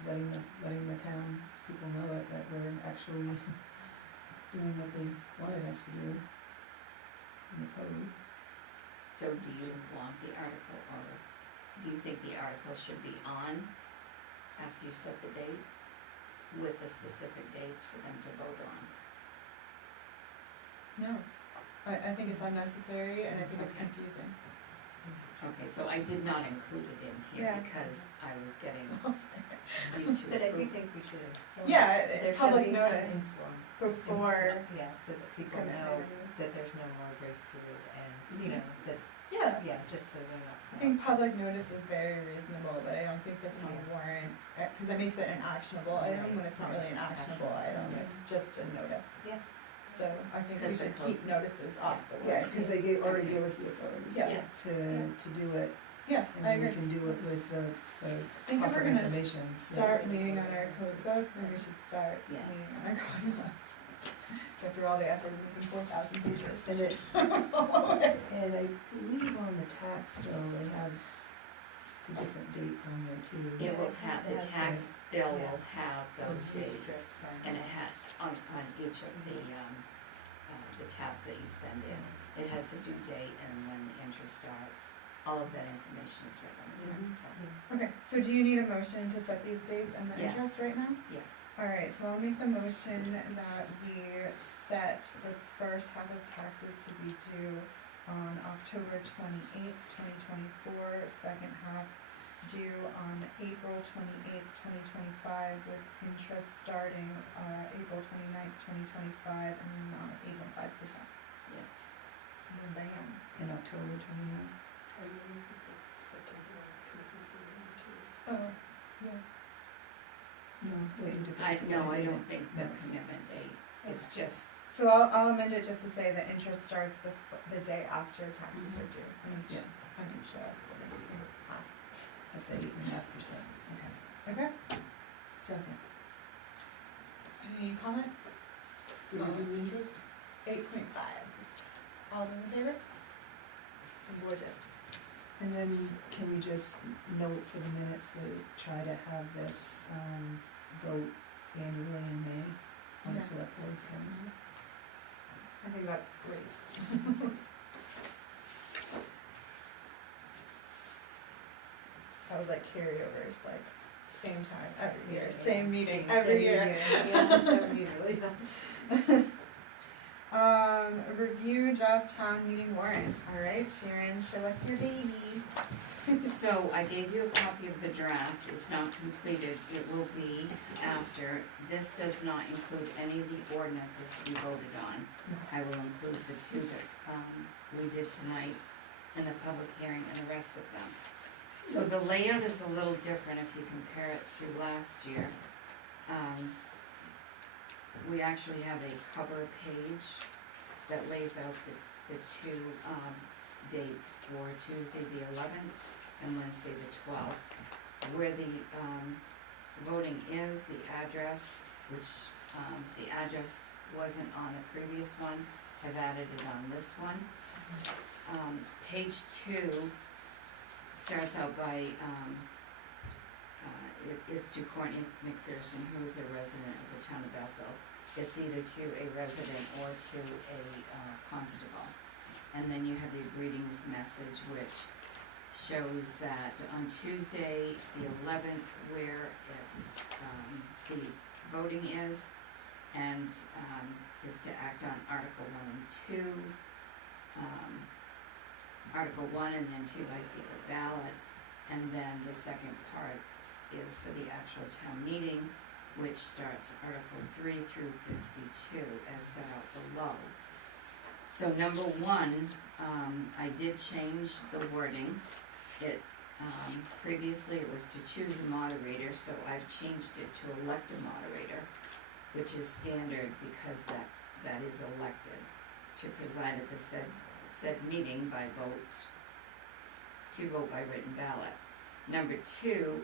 Letting the towns people know it, that we're actually actually doing what they wanted us to do in the code. So do you want the article, or do you think the article should be on after you set the date with the specific dates for them to vote on? No, I think it's unnecessary and I think it's Okay. confusing. Okay, so I did not include it in here Yeah. because I was getting due to But I do approve. think we should. Yeah, There should public be some notice inform- before. Yeah, so that people Commitment know renewals. that there's no more grace period and, you know, that, Yeah, yeah, just so they're not. I think public notice is very reasonable, but I don't think the town Yeah. warrant, because it makes it an actionable item when it's not really an actionable item, it's just a notice. Yeah. So I think we Because the should code- keep notices off the Yeah, warrant. because they already gave us the authority Yeah. Yes. to do it, Yeah, and I then we agree. can do it with the I think if proper we're gonna information. start meeting on our code book, then we should start Yes. meeting on our code book. Go through all the effort of making 4,000 pages. And it, and I believe on the tax bill, they have the different dates on there too. It will have, the It has tax bill yeah. will have those Those dates, strips on and it it. had, on each of the tabs that you send in. It has a due date and when the interest starts, all of that information is right on the tax bill. Okay, so do you need a motion to set these dates and the Yes. interest right now? Yes. Alright, so I'll make the motion that we set the first half of taxes to be due on October 28th, 2024, second half due on April 28th, 2025, with interest starting April 29th, 2025, and an amount of 8.5%. Yes. And then bam. In October 29th. Oh, yeah. No, we can do I, no, I date. don't think the No. commitment date, it's just, So I'll amend it just to say that interest starts the day after taxes are due on each, Yeah. on each, half. At the 8.5%. Okay. Okay, Second. any comment? Did we do the interest? 8.5. All those in favor? Gorgeous. And then can we just note for the minutes to try to have this vote annually in May on the Yeah. select board's calendar? I think that's great. I would like carryovers, like, same time every year, same meeting every year. Review draft town meeting warrant, alright, Sharon, show us your baby. so I gave you a copy of the draft, it's not completed, it will be after. This does not include any of the ordinances to be voted on. I will include the two that, we did tonight in the public hearing and the rest of them. So the layout is a little different if you compare it to last year. We actually have a cover page that lays out the two, dates for Tuesday the 11th and Wednesday the 12th. Where the, voting is, the address, which, the address wasn't on the previous one, I've added it on this one. Page 2 starts out by, it's to Courtney McPherson, who is a resident of the town of Bethel. It's either to a resident or to a constable. And then you have your greetings message, which shows that on Tuesday, the 11th, where the voting is, and is to act on Article 1 and 2. Article 1 and then 2 by secret ballot. And then the second part is for the actual town meeting, which starts Article 3 through 52 as set out below. So number 1, I did change the wording. It, previously it was to choose a moderator, so I've changed it to elect a moderator, which is standard because that is elected to preside at the said meeting by vote, to vote by written ballot. Number 2,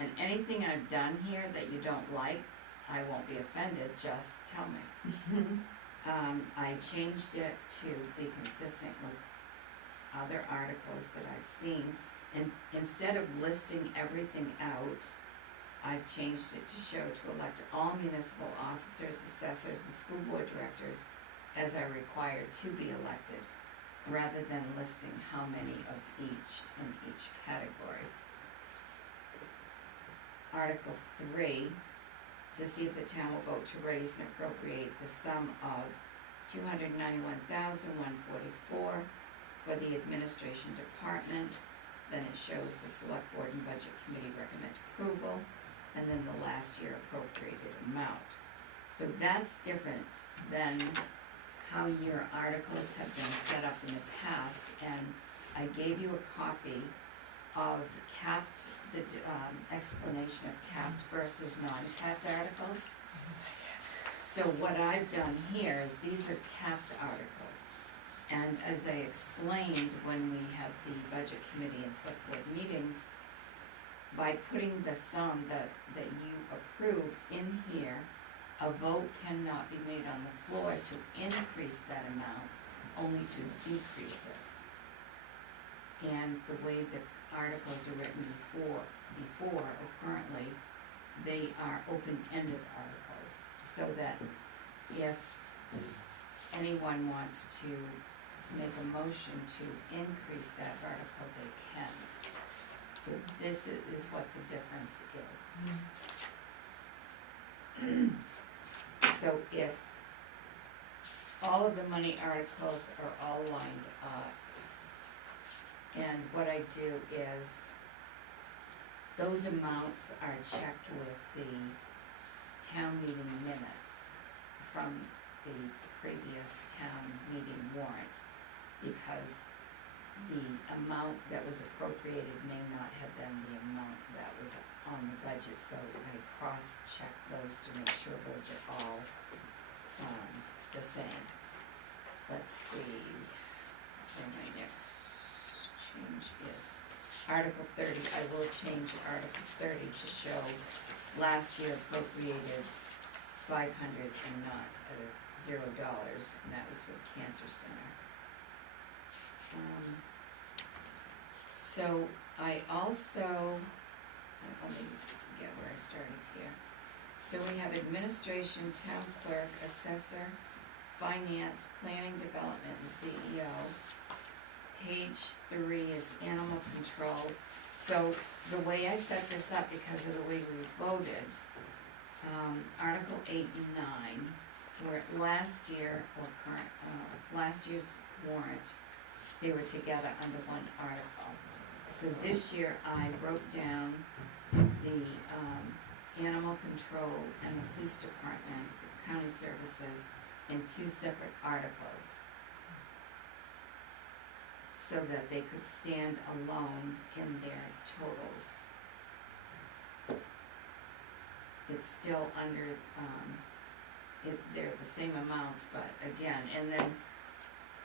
and anything I've done here that you don't like, I won't be offended, just tell me. I changed it to be consistent with other articles that I've seen, and instead of listing everything out I've changed it to show to elect all municipal officers, assessors, and school board directors as are required to be elected, rather than listing how many of each in each category. Article 3, to see if the town will vote to raise and appropriate the sum of $291,144 for the administration department. Then it shows the select board and budget committee recommend approval, and then the last year appropriated amount. So that's different than how your articles have been set up in the past, and I gave you a copy of capped, the explanation of capped versus non-capped articles. So what I've done here is these are capped articles. And as I explained when we have the budget committee and select board meetings, by putting the sum that you approved in here, a vote cannot be made on the floor to increase that amount, only to decrease it. And the way that articles are written before or currently, they are open-ended articles, so that if anyone wants to make a motion to increase that article, they can. So this is what the difference is. So if all of the money articles are all lined up, and what I do is, those amounts are checked with the town meeting minutes from the previous town meeting warrant, because the amount that was appropriated may not have been the amount that was on the budget, so I cross-check those to make sure those are all the same. Let's see, where my next change is. Article 30, I will change Article 30 to show last year appropriated 500 and not $0, and that was for the Cancer Center. So I also, let me get where I started here. So we have administration, town clerk, assessor, finance, planning, development, and CEO. Page 3 is animal control. So the way I set this up, because of the way we voted, Article 8 and 9 were last year, or current, last year's warrant, they were together under one article. So this year I broke down the animal control and the police department, county services, in 2 separate articles, so that they could stand alone in their totals. It's still under, they're the same amounts, but again, and then,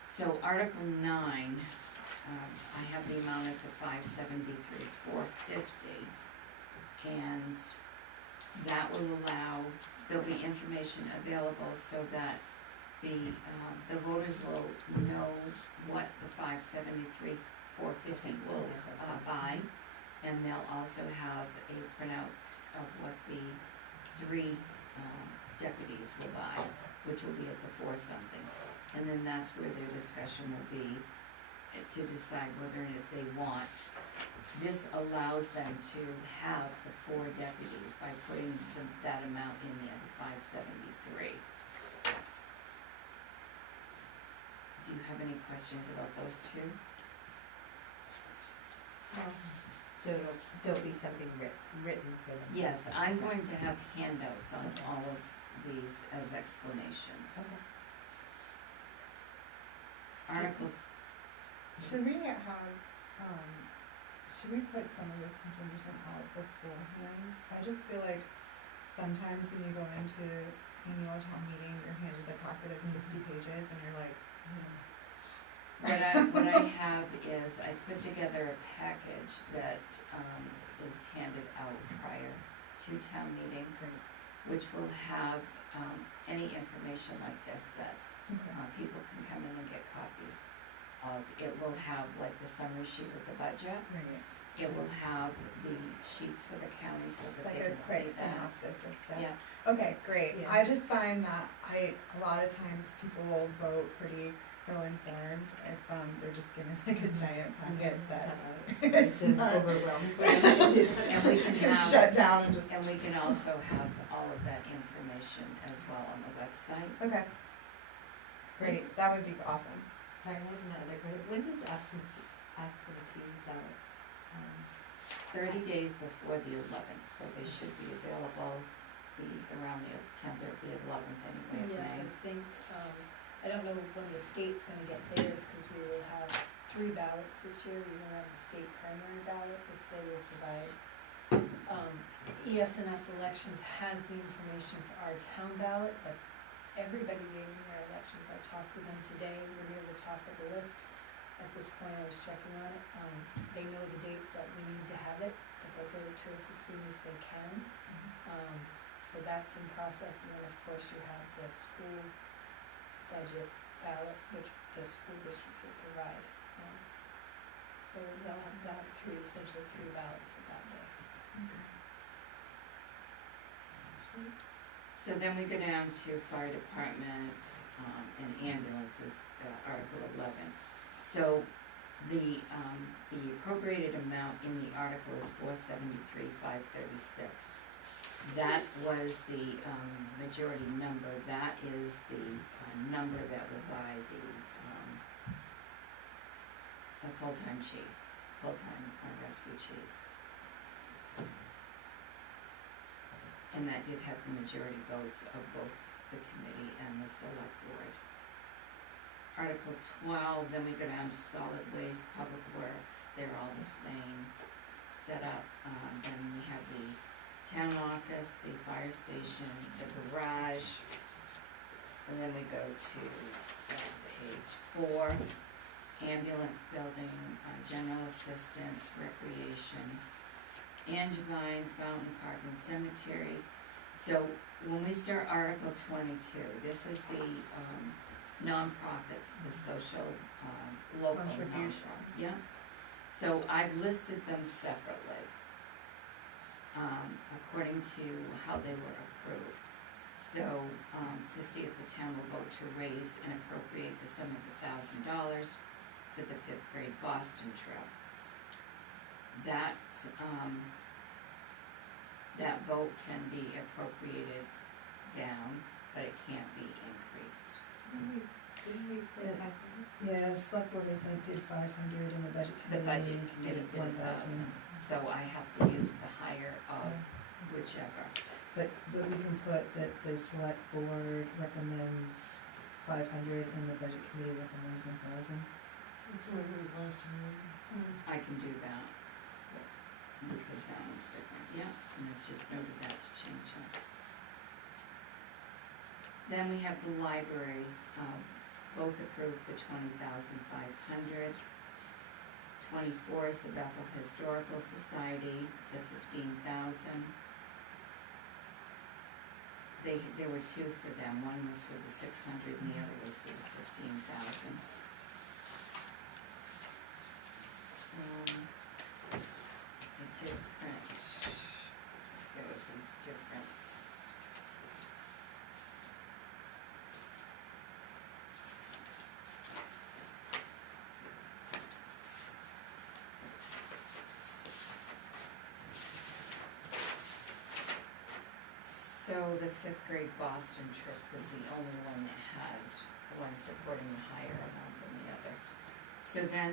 so Article 9, I have the amount at the $573,450, and that will allow, there'll be information available so that the voters will know what the $573,450 will buy, and they'll also have a printout of what the 3 deputies will buy, which will be at the 4 something. And then that's where their discussion will be to decide whether and if they want. This allows them to have the 4 deputies by putting that amount in there, the $573. Do you have any questions about those 2? So there'll be something written for them? Yes, I'm going to have handouts on all of these as explanations. Okay. Article, Should we put some of this information out beforehand? I just feel like sometimes when you go into annual town meeting, you're handed a packet of 60 pages and you're like, what I have is, I put together a package that is handed out prior to town meeting, which will have any information like this that people can come in and get copies of. It will have like the summary sheet with the budget. Right. It will have the sheets for the county so Just that like they a can see quick that. synopsis of stuff. Yeah, Okay, great. Yeah. I just find that a lot of times people will vote pretty ill-informed if, they're just given like a giant packet that It's it's not, overwhelming. and we can just have, shut down and just, and we can also have all of that information as well on the website. okay. Great, that would be awesome. Sorry, one other question. When does absentee ballot, 30 days before the 11th, so they should be available around the 10th or the 11th anyway of Yes, May. I think, I don't know when the state's gonna get theirs, because we will have 3 ballots this year. We will have a state primary ballot, which they will provide. ES&S Elections has the information for our town ballot, but everybody gave me their elections. I talked with them today, we're near the top of the list. At this point, I was checking on it. They know the dates that we need to have it, but they'll get it to us as soon as they can. So that's in process, and then of course you have the school budget ballot, which the school district will provide. So they'll have essentially three ballots that day. So then we go down to fire department and ambulances, Article 11. So the appropriated amount in the article is $473,536. That was the majority number. That is the number that will buy a full-time chief, full-time rescue chief. And that did have the majority votes of both the committee and the select board. Article 12, then we go down to solid waste, public works, they're all the same setup. Then we have the town office, the fire station, the garage, and then we go to page 4, ambulance building, general assistance, recreation, Angevine, Fountain Park, and Cemetery. So when we start Article 22, this is the nonprofits, the social, local Contributions. nonprofits. Yeah. So I've listed them separately, according to how they were approved. So, to see if the town will vote to raise and appropriate the sum of $1,000 for the 5th grade Boston trip. That vote can be appropriated down, but it can't be increased. didn't we say Yeah. 500? Yeah, select board, I think, did 500 and the budget The budget committee committee did 1,000. 1,000, so I have to use the higher of whichever. But we can put that the select board recommends 500 and the budget committee recommends 1,000. That's what it was last time. I can do that, because that one's different, yeah, and I've just noted that to change it. Then we have the library, both approved for $20,500. 24 is the Bethel Historical Society, the $15,000. There were two for them, one was for the 600 and the other was for the 15,000. I did print, there was some difference. So the 5th grade Boston trip was the only one that had one supporting the higher amount than the other. So then,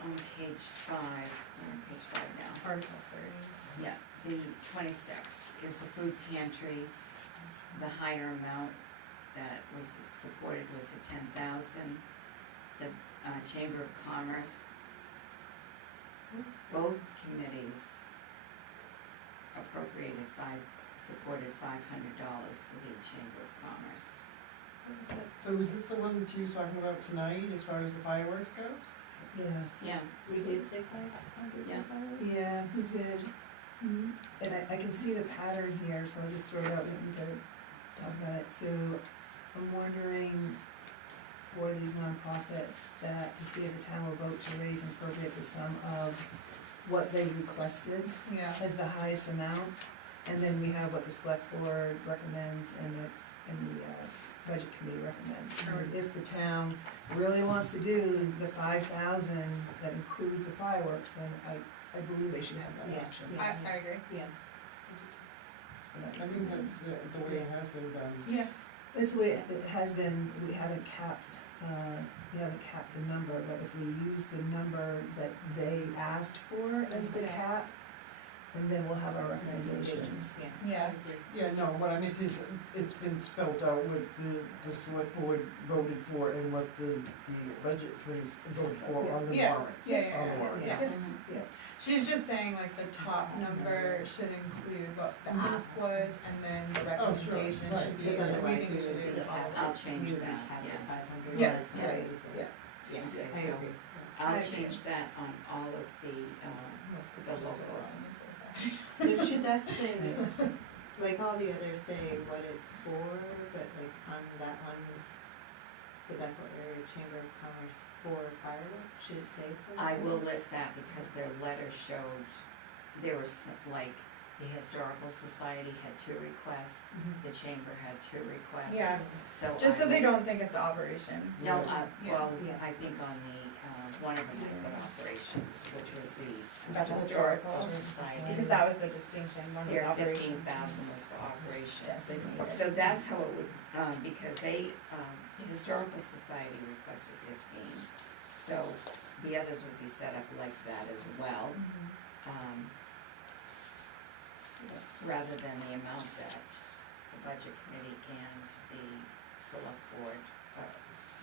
on page 5, we're on page 5 now. Article 30. Yeah, the 26 is the food pantry. The higher amount that was supported was the 10,000. The Chamber of Commerce, both committees supported $500 for the Chamber of Commerce. So is this the one that you was talking about tonight, as far as the fireworks goes? Yeah. Yeah. We did say 500? Yeah. Yeah, we did. And I can see the pattern here, so I'll just throw it out, we don't need to talk about it. So I'm wondering, for these nonprofits, that to see if the town will vote to raise and appropriate the sum of what they requested Yeah. as the highest amount. And then we have what the select board recommends and the budget committee recommends. Because if the town really wants to do the 5,000 that includes the fireworks, then I believe they should have that Yeah, option. yeah. I agree. Yeah. So that I think that's the way it has been done. Yeah. This way it has been, we haven't capped the number, but if we use the number that they asked for as the Yeah. cap, and then we'll have our recommendations. Yeah. Yeah. Yeah, no, what I meant is, it's been spelled out what the select board voted for and what the budget committees voted for on the Yeah. warrants. Yeah, On the yeah, warrants. yeah. Mhm. She's just saying like the top number should include what the ask was, and then the Oh, sure, recommendation right. should be, Because we otherwise think we we should would do be all of I'll it. change We would that, have the yes. 500 Yeah, yards for right, everything. yeah. Yeah. Okay, I so agree. I I'll agree. change that on all of the, Yes, 'cause the I just did it locals. wrong, that's what I said. So should that say, like all the others say what it's for, but like on that one, the Bethel Area Chamber of Commerce for fireworks, should it say for I will fireworks? list that because their letter showed there was like, the Historical Society had 2 requests, the Chamber had 2 requests. Yeah, So just so I they will- don't think it's operations. No, Yeah. well, Yeah. I think on the, one of them had put operations, which was the Bethel Historical Historical Society. Because that was the distinction, one was Their operations. 15,000 was for operations. Designated. So that's how it would, because they, the Historical Society requested 15. So the others would be set up like that as well, Mhm. rather than the amount that the Budget Committee and the Select Board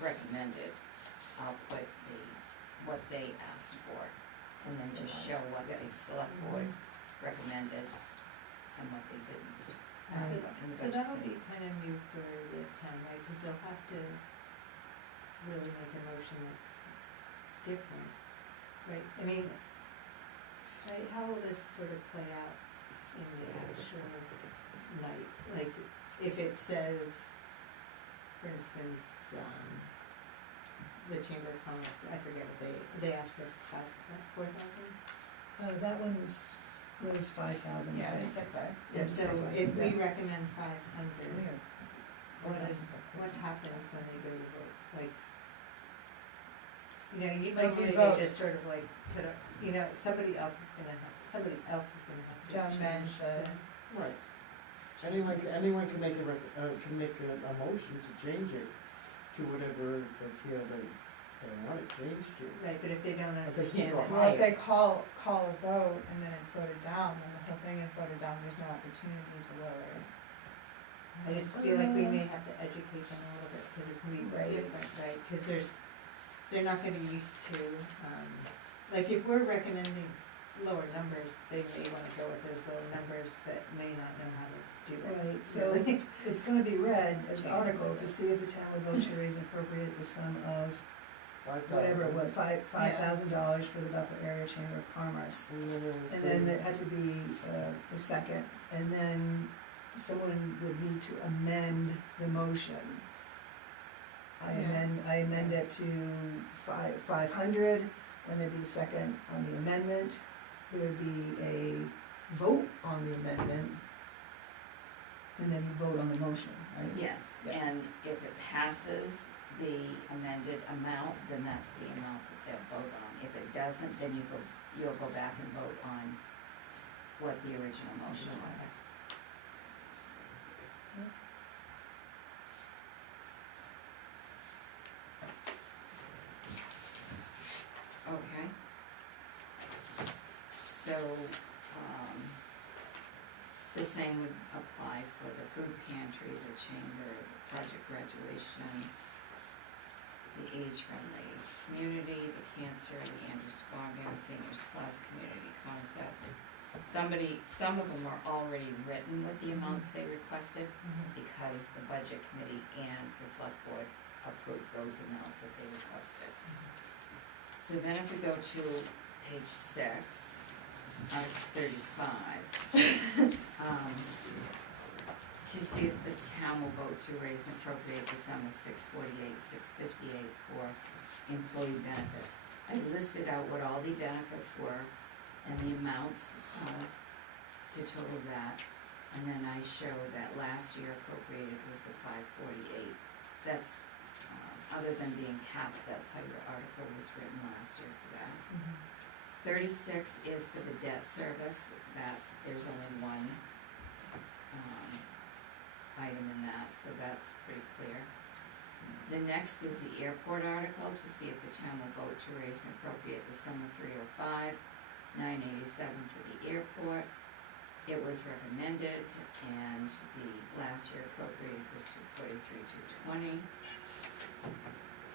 recommended. I'll put what they asked for, and then just show what the Select Board recommended and what they didn't. So in the So Budget that'll Committee. be kind of new for the town, right, because they'll have to really make a motion that's different, right? I mean, right, how will this sort of play out in the actual night? Like, if it says, for instance, the Chamber of Commerce, I forget what they asked for 4,000? That one was 5,000. Yeah, they said five. Yeah, And just so like if we that. recommend 500, Yes. what happens when they go to vote? Like, you know, you Like you normally vote. they just sort of like put up, you know, somebody else is gonna have to To amend change the- Right. Anyone can make a motion to change it to whatever they feel they want it changed to. Right, but if they don't But they can't understand go that. Well, if they call a vote and then it's voted down, then the whole thing is voted down, there's no opportunity to lower it. I just feel like we may have to educate them a little bit, cause it's gonna be Right. different, right? Cause they're not gonna be used to, like if we're recommending lower numbers, they may wanna go with those lower numbers, but may not know how to do it. Right, so it's gonna be read as an article to see if the town would vote to raise and appropriate the sum of whatever, $5,000 for the Bethel Area Chamber of Commerce. And then there had to be a second, and then someone would need to amend the motion. I amend it to 500, and there'd be a second on the amendment. There would be a vote on the amendment, and then you vote on the motion, right? Yes, Yeah. and if it passes the amended amount, then that's the amount that they'll vote on. If it doesn't, then you'll go back and vote on what the original motion was. Okay. So, the same would apply for the food pantry, the chamber, project graduation, the age-friendly community, the cancer, the Andrews Squagan, Seniors Plus, community concepts. Some of them are already written with the amounts they requested because the budget committee and the select board approved those amounts that they requested. So then if we go to page 6, Article 35, to see if the town will vote to raise and appropriate the sum of $648,658 for employee benefits. I listed out what all the benefits were and the amounts to total that. And then I show that last year appropriated was the $548. That's, other than being capped, that's how your article was written last year for that. 36 is for the debt service. There's only one item in that, so that's pretty clear. The next is the airport article, to see if the town will vote to raise and appropriate the sum of $305,987 for the airport. It was recommended, and the last year appropriated was $243,220.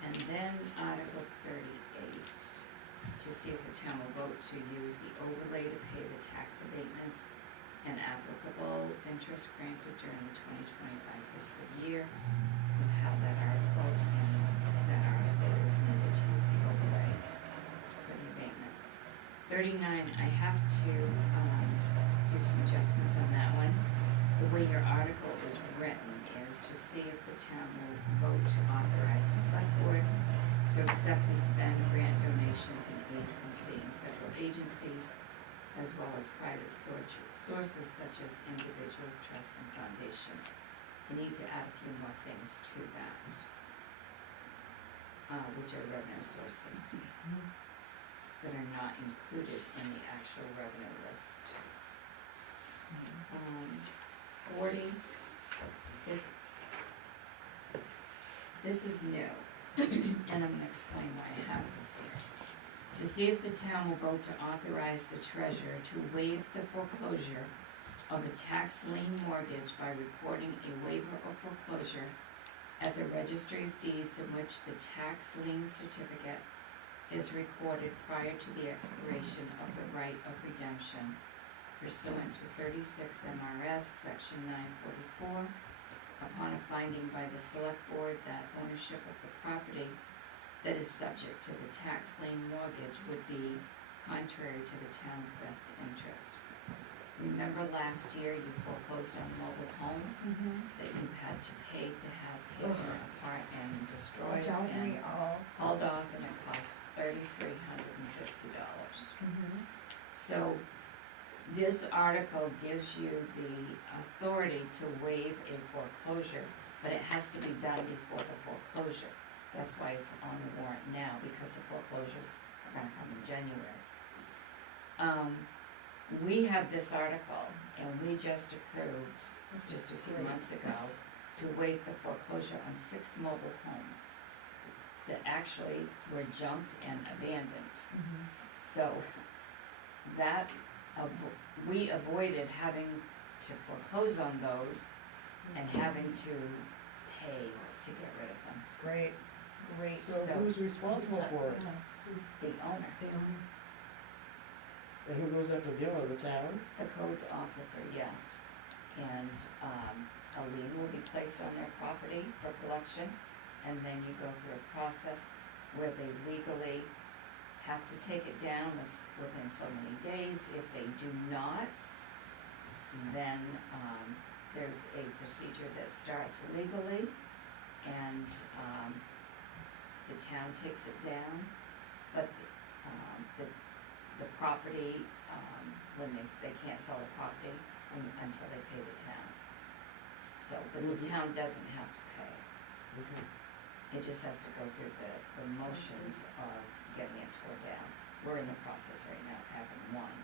And then Article 38, to see if the town will vote to use the overlay to pay the tax abatements and applicable interest granted during the 2025 fiscal year. We have that article, and that article is needed to use the overlay for the abatements. 39, I have to do some adjustments on that one. The way your article is written is to see if the town will vote to authorize the select board to accept and spend grant donations and aid from state and federal agencies, as well as private sources such as individuals, trusts, and foundations. You need to add a few more things to that, which are revenue sources that are not included in the actual revenue list. 40, this is new, and I'm gonna explain why I have this here. To see if the town will vote to authorize the treasurer to waive the foreclosure of a tax lien mortgage by recording a waiver of foreclosure at the registry of deeds in which the tax lien certificate is recorded prior to the expiration of the right of redemption pursuant to 36 MRS Section 944, upon a finding by the select board that ownership of the property that is subject to the tax lien mortgage would be contrary to the town's best interest. Remember last year you foreclosed on a mobile home that you had to pay to have taken apart and destroyed Don't we and all? hauled off, and it cost $3,350. So this article gives you the authority to waive a foreclosure, but it has to be done before the foreclosure. That's why it's on the warrant now, because the foreclosures are gonna come in January. We have this article, and we just approved, just a few months ago, to waive the foreclosure on 6 mobile homes that actually were junked and abandoned. So that, we avoided having to foreclose on those and having to pay to get rid of them. Great. So who's responsible for it? Who's the owner? And who goes after the owner, the town? The codes officer, yes. And a lien will be placed on their property for collection, and then you go through a process where they legally have to take it down within so many days. If they do not, then there's a procedure that starts legally, and the town takes it down, but the property, when they can't sell the property until they pay the town. So, but the town doesn't have to pay. Okay. It just has to go through the motions of getting it tore down. We're in the process right now of having one,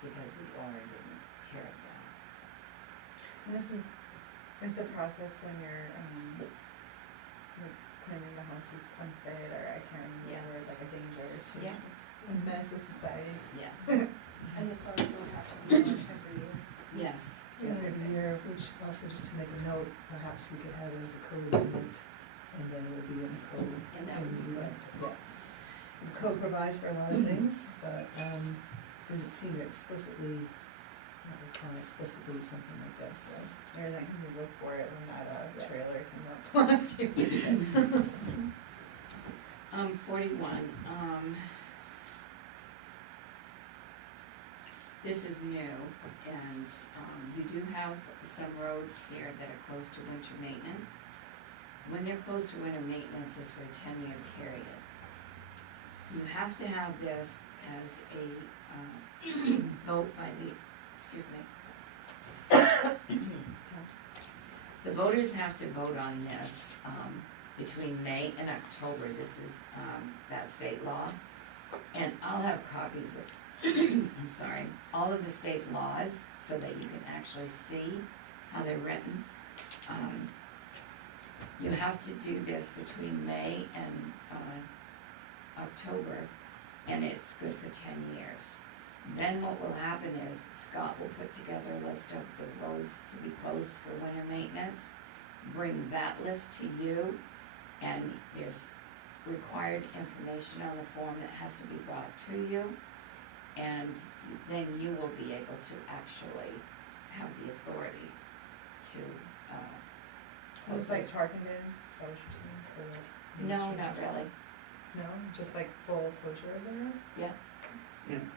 because the owner didn't tear it down. And this is the process when you're claiming the house is unfit, or I can't remember, Yes. like a danger to Yes. menace the society. Yes, And this one will have to be done every year. yes. Every year, which also, just to make a note, perhaps we could have it as a code amendment, and then it will be in the code. And that would be good. Yeah. The code provides for a lot of things, but doesn't seem to explicitly, not recall explicitly something like this, so. Or that, because we looked for it when that trailer came up last year. 41, This is new, and you do have some roads here that are closed to winter maintenance. When they're closed to winter maintenance, it's for a 10-year period. You have to have this as a vote by the, excuse me. The voters have to vote on this between May and October. This is that state law. And I'll have copies of, I'm sorry, all of the state laws so that you can actually see how they're written. You have to do this between May and October, and it's good for 10 years. Then what will happen is Scott will put together a list of the roads to be closed for winter maintenance, bring that list to you, and there's required information on the form that has to be brought to you, and then you will be able to actually have the authority to close It's like those. parking bans, is that what you're saying? Or No, street not or really. something? No, just like full closure of the road?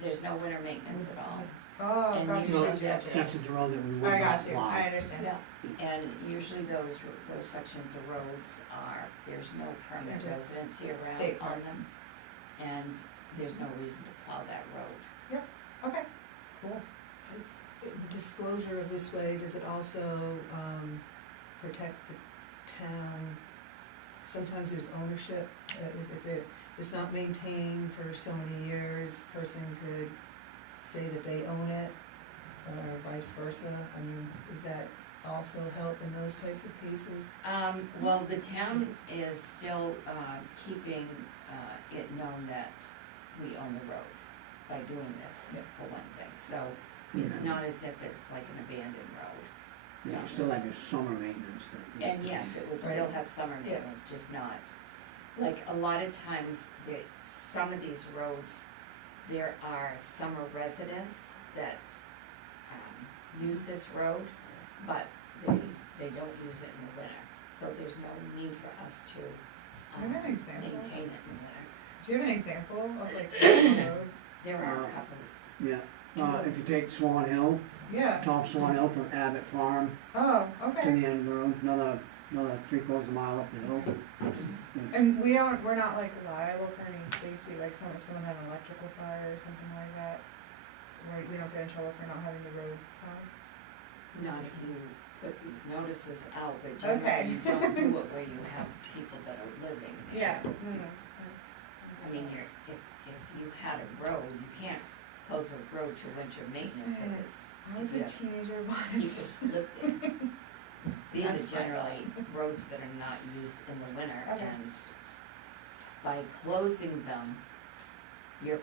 There's no winter maintenance at all. Oh, And gotcha, usually gotcha, gotcha. Sections of road that we would I not got you, block. I understand. And usually those sections of roads are, there's no permanent They're just residents year round state on parks. them, and there's no reason to plow that road. Okay, cool. Disclosure of this way, does it also protect the town? Sometimes there's ownership, if it's not maintained for so many years, person could say that they own it, or vice versa. I mean, does that also help in those types of cases? Well, the town is still keeping it known that we own the road by doing this, Yeah. for one thing. So it's not as if it's like an abandoned road. It's Yeah, not still like- like your summer maintenance. that- And yes, it would still have summer Yeah. maintenance, just not, like, a lot of times, some of these roads, there are summer residents that use this road, but they don't use it in the winter. So there's no need for us to Do you have an example? maintain it in the winter. Do you have an example of like a road? There are a couple, Yeah, if you take Swan Hill, Yeah, top Swan Hill from Abbott Farm oh, to okay. the end of the road, another 3/4 mile up the hill. It's- And we're not like liable for any safety, like if someone had an electrical fire or something like that? We don't get in trouble for not having the road plowed? not if you put these notices out, but Okay. generally you don't do it where you have people that are living there. Yeah, no. I mean, if you had a road, you can't close a road to winter maintenance if it's, I was a yeah. teenager once. people live there. These are That's fine. generally roads that are not used in the winter, Okay. and by closing them, you're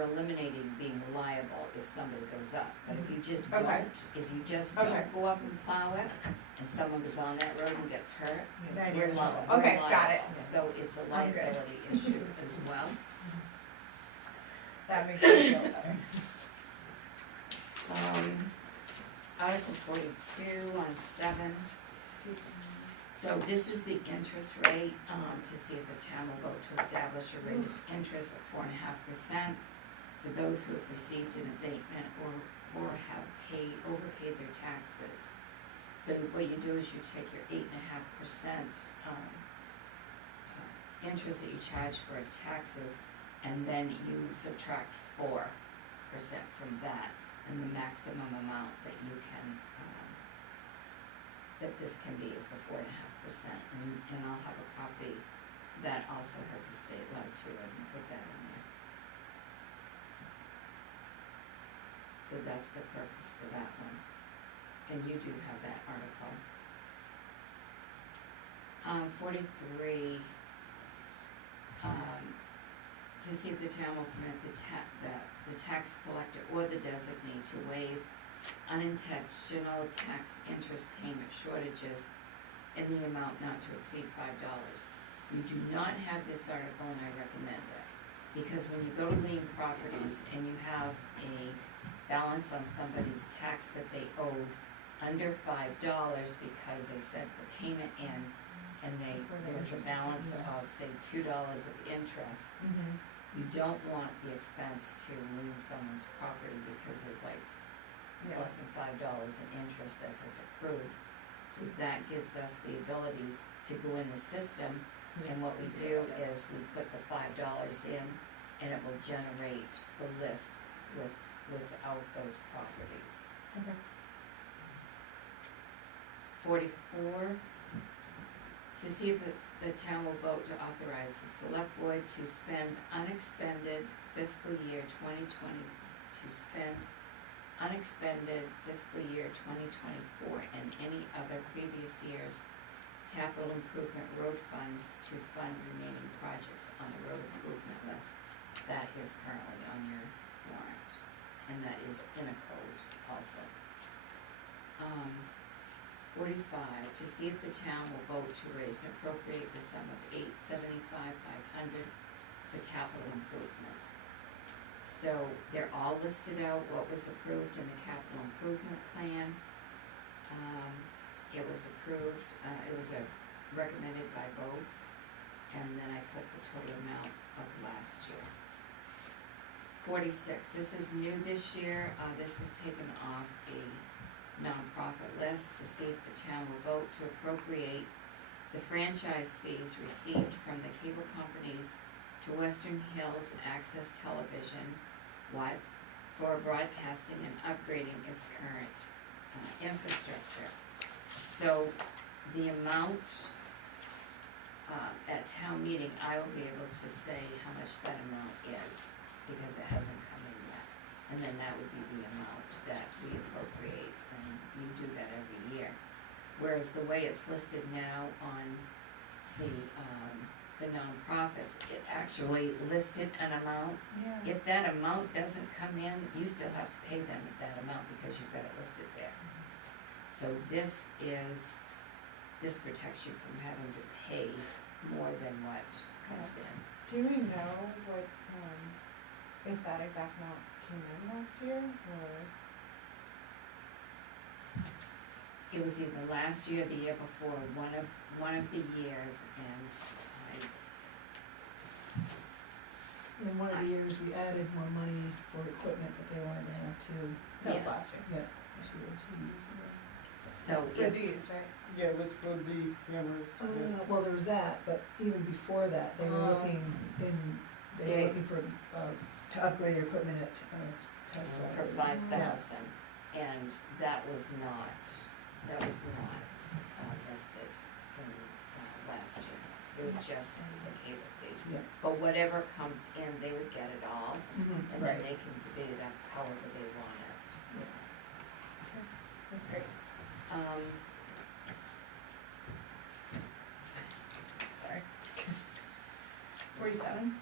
eliminating being liable if somebody goes up. But if you just Okay. don't Okay. go up and plow it, and someone goes on that road and gets hurt, Then we're you're in trouble. liable. Okay, got it. So it's a I'm good. liability issue as well. That makes me feel better. Article 42 on 7. So this is the interest rate, to see if the town will vote to establish a rate of interest of 4.5% for those who have received an abatement or have overpaid their taxes. So what you do is you take your 8.5% interest that you charge for taxes, and then you subtract 4% from that, and the maximum amount that you can, that this can be is the 4.5%, and I'll have a copy that also has the state law too, I can put that in there. So that's the purpose for that one, and you do have that article. 43, to see if the town will permit the tax collector or the designee to waive unintentional tax interest payment shortages in the amount not to exceed $5. We do not have this article, and I recommend it, because when you go to lien properties and you have a balance on somebody's tax that they owed under $5 because they sent the payment in, and there was a balance of, say, $2 of interest, You don't want the expense to lien someone's property because there's like less than $5 in interest that has accrued. So that gives us the ability to go in the system, and what we do is we put the $5 in, and it will generate the list without those properties. Okay. 44, to see if the town will vote to authorize the select board to spend unexpended fiscal year 2020, to spend unexpended fiscal year 2024 and any other previous year's capital improvement road funds to fund remaining projects on the road improvement list. That is currently on your warrant, and that is in a code also. 45, to see if the town will vote to raise and appropriate the sum of $875,500 for capital improvements. So they're all listed out, what was approved in the capital improvement plan. It was approved, it was recommended by both, and then I put the total amount of last year. 46, this is new this year, this was taken off the nonprofit list, to see if the town will vote to appropriate the franchise fees received from the cable companies to Western Hills Access Television for broadcasting and upgrading its current infrastructure. So the amount at town meeting, I will be able to say how much that amount is, because it hasn't come in yet. And then that would be the amount that we appropriate, and you do that every year. Whereas the way it's listed now on the nonprofits, it actually listed an amount. Yeah. If that amount doesn't come in, you still have to pay them that amount because you've got it listed there. So this protects you from having to pay more than what comes in. Do we know what, if that exact amount came in last year, or? It was either last year or the year before, one of the years, and In one of the years, we added more money for equipment that they wanted to have too. That was Yes. last year. Yeah, this year, 2 years ago. so For if, these, right? Yeah, it was for these cameras. yeah. Well, there was that, but even before that, they were Oh. looking They- looking for, to upgrade their equipment at Tesla. for 5,000, and that was not listed in last year. It was just the cable fees. Yeah. But whatever comes in, they would get it all, Mhm, and then right. they can divvy it up however they want it. That's great. Sorry. 47,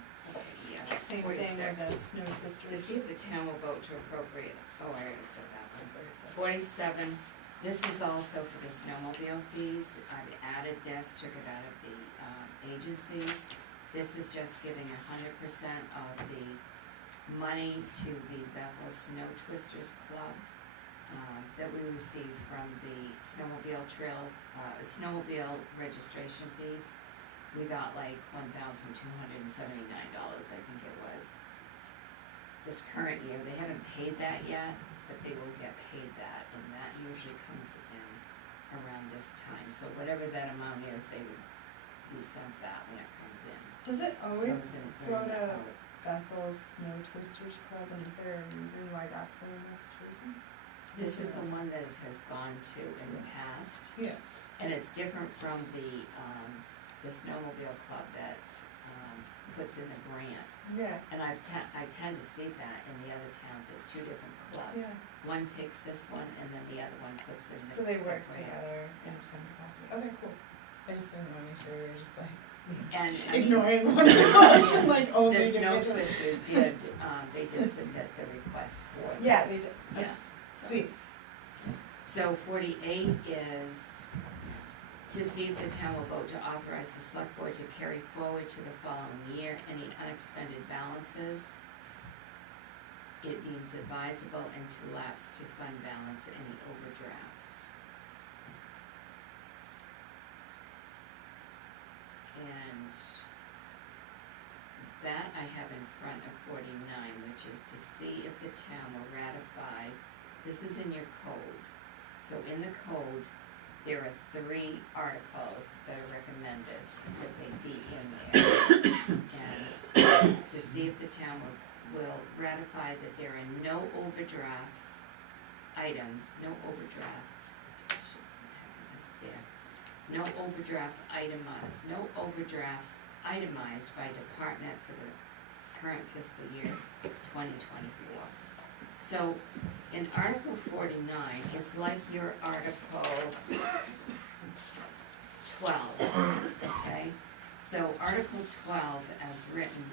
Yes, same thing with the 46. snow To twisters. see if the town will vote to appropriate, I already said that one. 47, this is also for the snowmobile fees. I've added this, took it out of the agencies. This is just giving 100% of the money to the Bethel Snow Twisters Club that we received from the snowmobile trails, snowmobile registration fees. We got like $1,279, I think it was. This current year, they haven't paid that yet, but they will get paid that, and that usually comes in around this time. So whatever that amount is, they would be sent that when it comes in. Does it So always it's in go and to out. Bethel's Snow Twisters Club, and is there a reason why that's the one that's chosen? This is the one that it has gone to in the past, Yeah. and it's different from the snowmobile club that puts in the grant. Yeah. And I tend to see that in the other towns, there's two different clubs. Yeah. One takes this one, and then the other one puts in the So they the work grant. together in some capacity. Okay, cool. I just didn't want to make sure we were just like And I mean, ignoring one of those and like only the Snow doing it. Twister did, they did submit the request for this. Yeah, they did. Yeah. So- Sweet. So 48 is to see if the town will vote to authorize the select board to carry forward to the following year any unexpended balances it deems advisable and to lapse to fund balance any overdrafts. And that I have in front of 49, which is to see if the town will ratify, this is in your code. So in the code, there are 3 articles that are recommended that they be in there. And to see if the town will ratify that there are no overdrafts items, no overdraft, that's there. No overdrafts itemized by department for the current fiscal year 2024. So in Article 49, it's like your Article 12, okay? So Article 12, as written,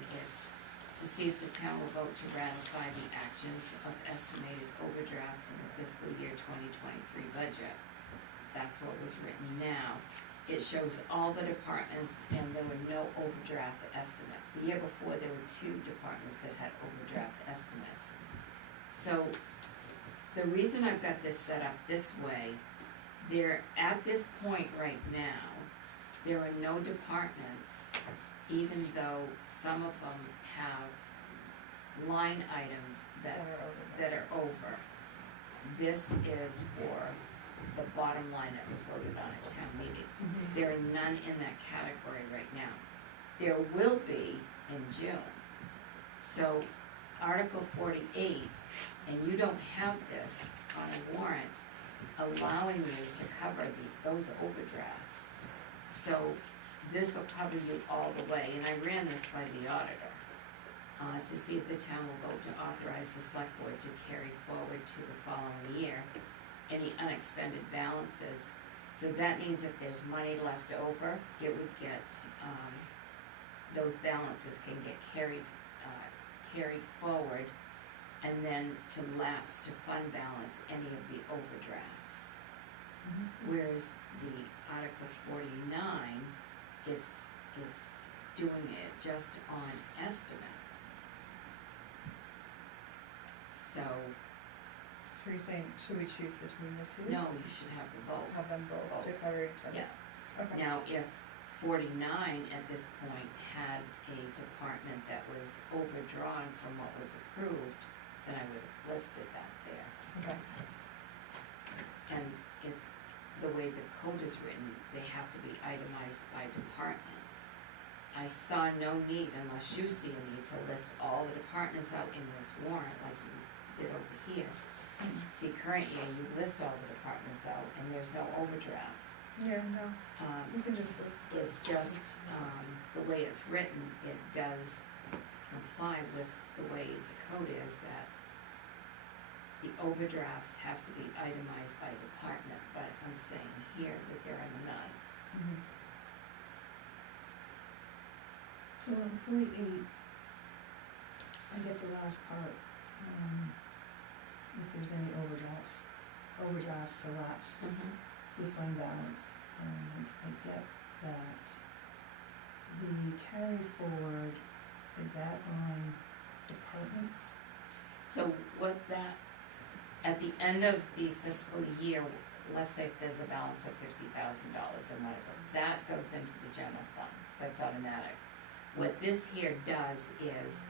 to see if the town will vote to ratify the actions of estimated overdrafts in the fiscal year 2023 budget. That's what was written now. It shows all the departments, and there were no overdraft estimates. The year before, there were 2 departments that had overdraft estimates. So the reason I've got this set up this way, at this point right now, there are no departments, even though some of them have line items that are over. This is for the bottom line that was voted on at town meeting. There are none in that category right now. There will be in June. So Article 48, and you don't have this on a warrant, allowing you to cover those overdrafts. So this will cover you all the way, and I ran this by the auditor to see if the town will vote to authorize the select board to carry forward to the following year any unexpended balances. So that means if there's money left over, it would get, those balances can get carried forward, and then to lapse to fund balance any of the overdrafts. Whereas the Article 49, it's doing it just on estimates. So, Should we say, should we choose between the 2? no, you should have them both. Have them both to cover each other? Yeah. Okay. Now, if 49 at this point had a department that was overdrawn from what was approved, then I would have listed that there. Okay. And it's, the way the code is written, they have to be itemized by department. I saw no need, unless you see a need, to list all the departments out in this warrant like you did over here. See, current year, you list all the departments out, and there's no overdrafts. Yeah, no, you can just list. It's just, the way it's written, it does comply with the way the code is, that the overdrafts have to be itemized by department, but I'm saying here that there are none. So on 48, I get the last part, if there's any overdrafts to lapse the fund balance, I get that. The carry forward, is that on departments? So what that, at the end of the fiscal year, let's say if there's a balance of $50,000 or whatever, that goes into the general fund, that's automatic. What this here does is,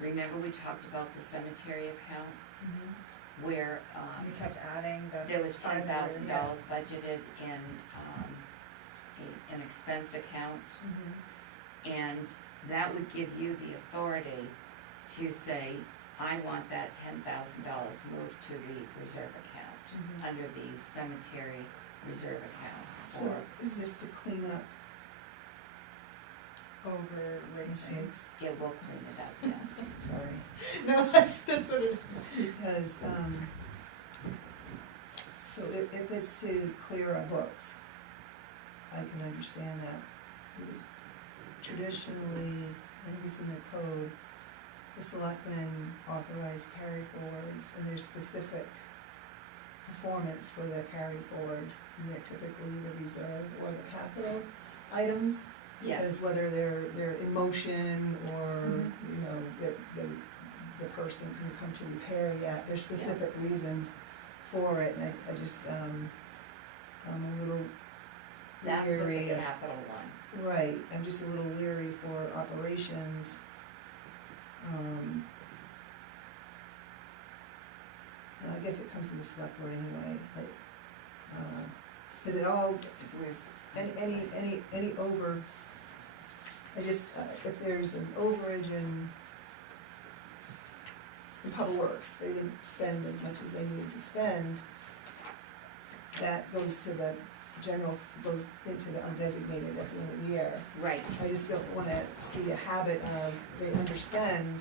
remember we talked about the cemetery account? Where, You kept adding the. there was $10,000 yeah. budgeted in, an expense account, and that would give you the authority to say, I want that $10,000 moved to the reserve account, under the cemetery reserve account. So Or is this to clean up Over mistakes? it will clean it up, yes. Sorry. No, that's what it. Because, so if it's to clear our books, I can understand that. Because traditionally, I think it's in the code, the selectmen authorize carry forwards, and there's specific performance for the carry forwards, and they're typically the reserve or the capital items. Yes, As whether they're in motion or, you know, the person can come to repair yet, there's specific reasons for it, and I just, I'm a little that's what the leery of. capital one. Right, I'm just a little leery for operations I guess it comes to the select board anyway, like, is it all, Where's, any over, I just, if there's an overage in Public Works, they didn't spend as much as they needed to spend, that goes to the general, goes into the undesignated at the end of the year. right, I just don't wanna see a habit of they underspend,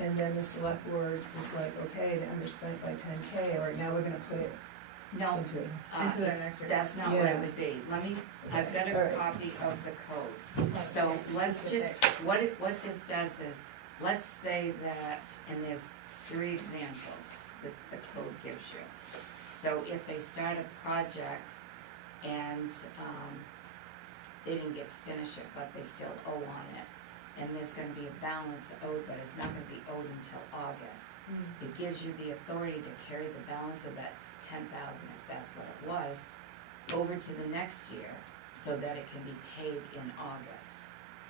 and then the select board is like, okay, they underspent by 10K, or now we're gonna put it no, into. Into the next year. that's not what it Yeah. would be. Let me, I've got All a right. copy of the code. So let's just, what this does is, let's say that, and there's 3 examples that the code gives you. So if they start a project and, they didn't get to finish it, but they still owe on it, and there's gonna be a balance owed, but it's not gonna be owed until August. It gives you the authority to carry the balance of that 10,000, if that's what it was, over to the next year, so that it can be paid in August.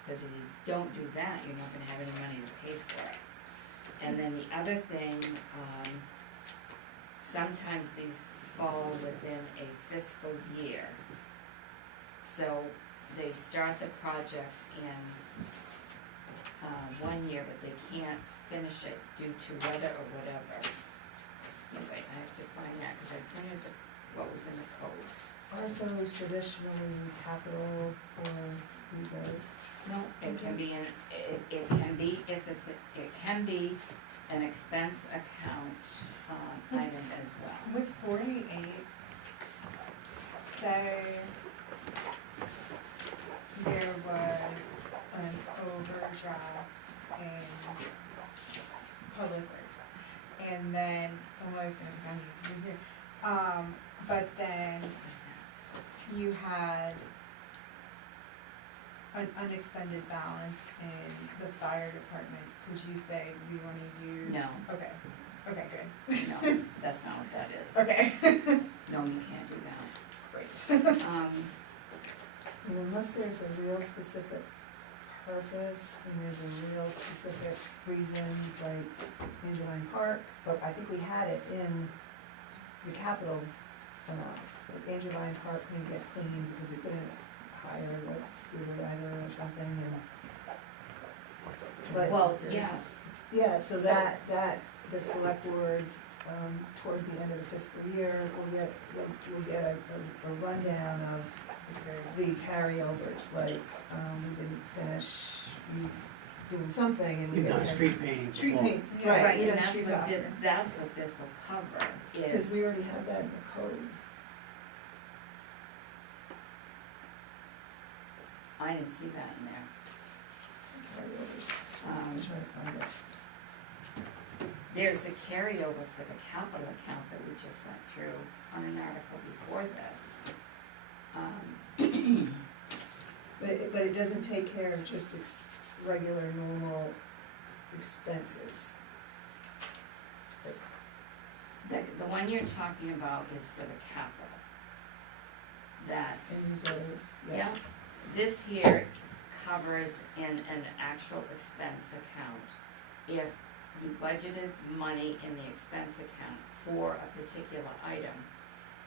Because if you don't do that, you're not gonna have any money to pay for it. And then the other thing, sometimes these fall within a fiscal year. So they start the project in 1 year, but they can't finish it due to weather or whatever. Anyway, I have to find that, because I printed what was in the code. Aren't those traditionally capital or reserve? No, it can be it can be, if it's, it can be an expense account, item as well. With 48, say there was an overdraft in Public Works, and then somebody's gonna come here, but then you had an unexpended balance in the fire department, could you say we wanna use? No. Okay, okay, good. No, that's not what that is. Okay. No, you can't do that. Great. And unless there's a real specific purpose and there's a real specific reason, like Angevine Park, but I think we had it in the capital amount. Like Angevine Park couldn't get cleaned because we couldn't hire like scuba diver or something, and but Well, yes, yeah, so that the select board, towards the end of the fiscal year, we'll get a rundown of the carryovers, like, we didn't finish doing something and we We've got. done street painting. Street before. paint, Yeah, right, right, we and done that's street what paint. that's what this will cover, Because is, we already have that in the code. I didn't see that in there. Carryovers. Um, I'm trying to find it. There's the carryover for the capital account that we just went through on an article before this. But it doesn't take care of just regular, normal expenses. The one you're talking about is for the capital. That, And reserves, yeah, this here covers in an actual expense account. If you budgeted money in the expense account for a particular item,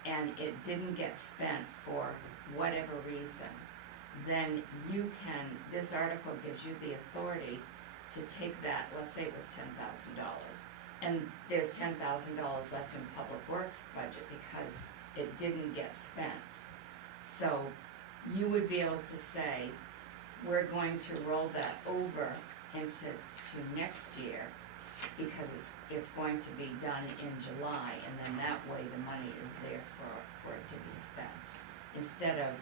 and it didn't get spent for whatever reason, then you can, this article gives you the authority to take that, let's say it was $10,000, and there's $10,000 left in Public Works budget because it didn't get spent. So you would be able to say, we're going to roll that over into next year, because it's going to be done in July, and then that way the money is there for it to be spent, instead of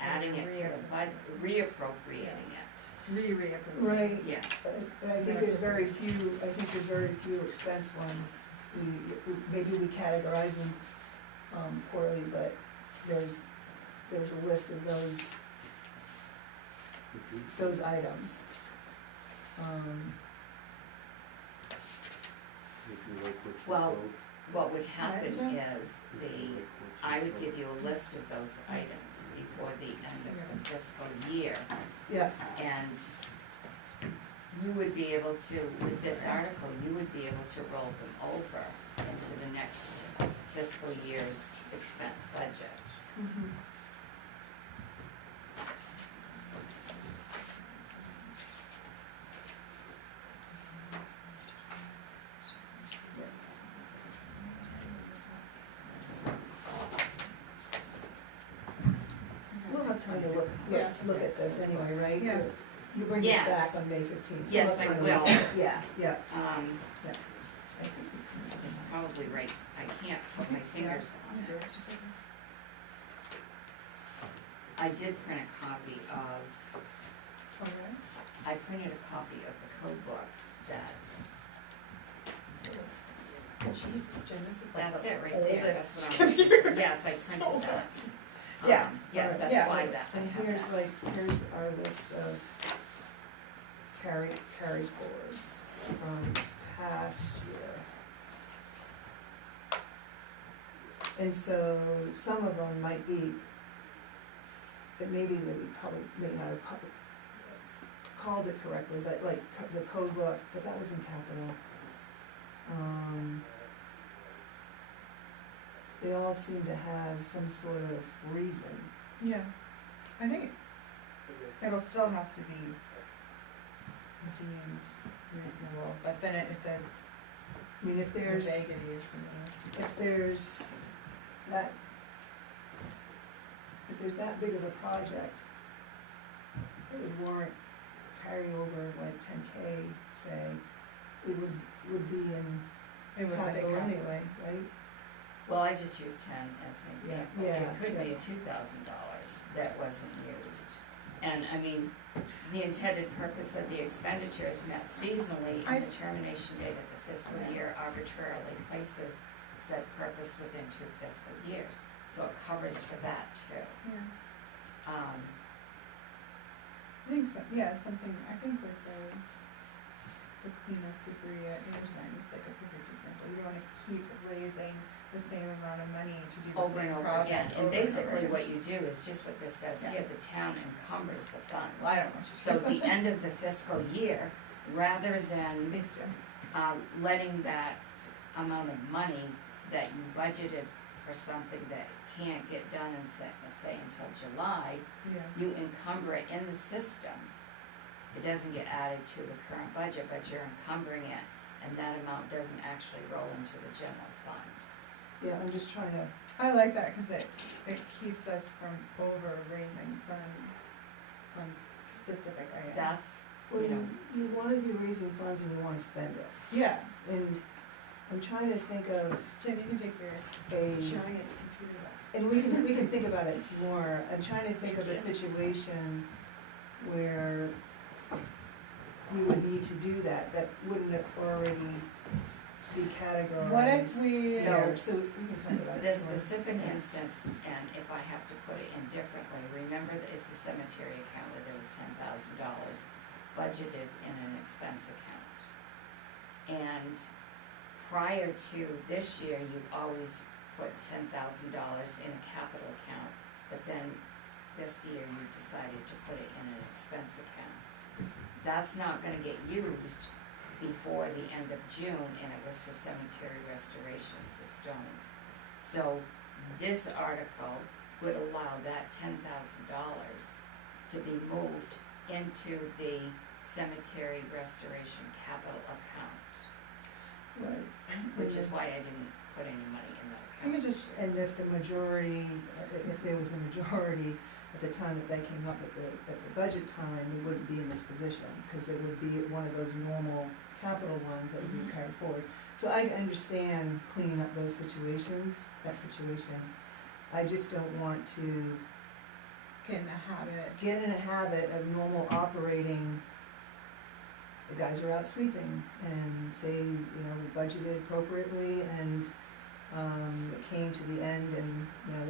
adding it to the budget, reappropriating it. Reapprove. right, Yes, but I think there's very few expense ones. Maybe we categorize them, poorly, but there's a list of those items. well, what would happen Right, is I would give you a list of those items before the end of the fiscal year, Yeah, and you would be able to, with this article, you would be able to roll them over into the next fiscal year's expense budget. We'll have time to look at this anyway, right? Yeah. You bring this Yes. back on May 15th. Yes, I will. Yeah, yeah. Yeah. It's probably right, I can't put my fingers on it. I did print a copy of, I printed a copy of the code book that, Jesus, Jen, this is like that's the it right there, oldest that's what I'm, computer. yes, I printed that. Yeah. Yes, that's Yeah. why that, I And have here's that. here's our list of carry forwards from this past year. And so some of them might be, it may be that we probably may not have called it correctly, but like the code book, but that was in capital. They all seem to have some sort of reason. Yeah, I think it'll still have to be deemed reasonable, but then it does, I mean, if the there's, vagary is the if there's that, if there's that big of a project, it would warrant carryover like 10K, say, it would be in it would have been capital a capital. anyway, right? Well, I just used 10 as an example. Yeah, It could be yeah. $2,000 that wasn't used. And I mean, the intended purpose of the expenditure is met seasonally, and the termination date of the fiscal year arbitrarily places said purpose within 2 fiscal years. So it covers for that too. Yeah, Um, I think so, yeah, something, I think like the cleanup debris at Antime is like a perfect example. You don't wanna keep raising the same amount of money to do the over same and over project. again. And over basically over. what you do is just what this says here, the town encumbers the funds. Well, I don't want you to. So at the end of the fiscal year, rather than Thanks, Jen. letting that amount of money that you budgeted for something that can't get done in say until July, Yeah. you encumber it in the system. It doesn't get added to the current budget, but you're encumbering it, and that amount doesn't actually roll into the general fund. Yeah, I'm just trying to, I like that, cause it keeps us from over raising funds on specific items. That's, well, you know, you wanna be raising funds and you wanna spend it. Yeah, And I'm trying to think of Jen, you can take your a, giant computer back. and we can think about it some more. I'm trying to think of a situation where we would need to do that, that wouldn't have already be categorized. What if we- there. So we can talk about it this some more. specific instance, and if I have to put it in differently, remember that it's a cemetery account where there was $10,000 budgeted in an expense account. And prior to this year, you've always put $10,000 in a capital account, but then this year you decided to put it in an expense account. That's not gonna get used before the end of June, and it was for cemetery restorations of stones. So this article would allow that $10,000 to be moved into the cemetery restoration capital account, Right. which is why I didn't put any money in that We account. could just, And if the majority, if there was a majority at the time that they came up at the budget time, we wouldn't be in this position, because it would be one of those normal capital ones that would be carried forward. So I understand cleaning up those situations, that situation. I just don't want to get in the habit. get in a habit of normal operating. The guys are out sweeping and say, you know, we budgeted appropriately, and it came to the end, and, you know,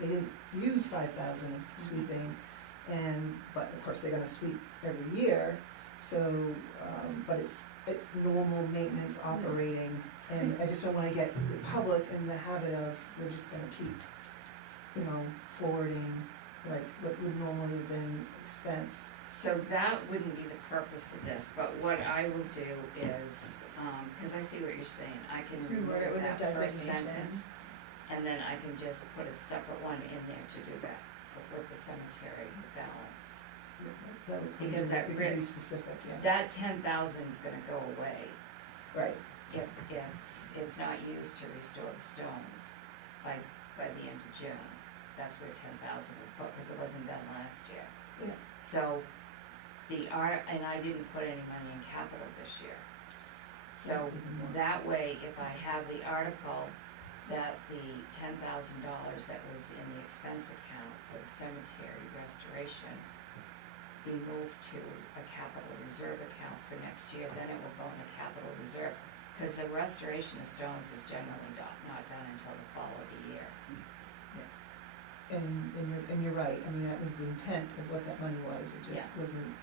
they didn't use 5,000 sweeping, but of course they're gonna sweep every year, so, but it's normal maintenance operating, and I just don't wanna get the public in the habit of, we're just gonna keep, you know, forwarding like what would normally have been expense. So that wouldn't be the purpose of this, but what I will do is, cause I see what you're saying, I can Reword it remove with a that first designation. sentence. And then I can just put a separate one in there to do that, with the cemetery balance. That would be, Because that if we could be specific, yeah. That 10,000 is gonna go away Right, if it's not used to restore the stones by the end of June. That's where 10,000 was put, because it wasn't done last year. Yeah. So, and I didn't put any money in capital this year. So, That's even more. that way, if I have the article that the $10,000 that was in the expense account for the cemetery restoration be moved to a capital reserve account for next year, then it will go in the capital reserve. Because the restoration of stones is generally not done until the fall of the year. and you're right, I mean, that was the intent of what that money was, it just Yeah. wasn't,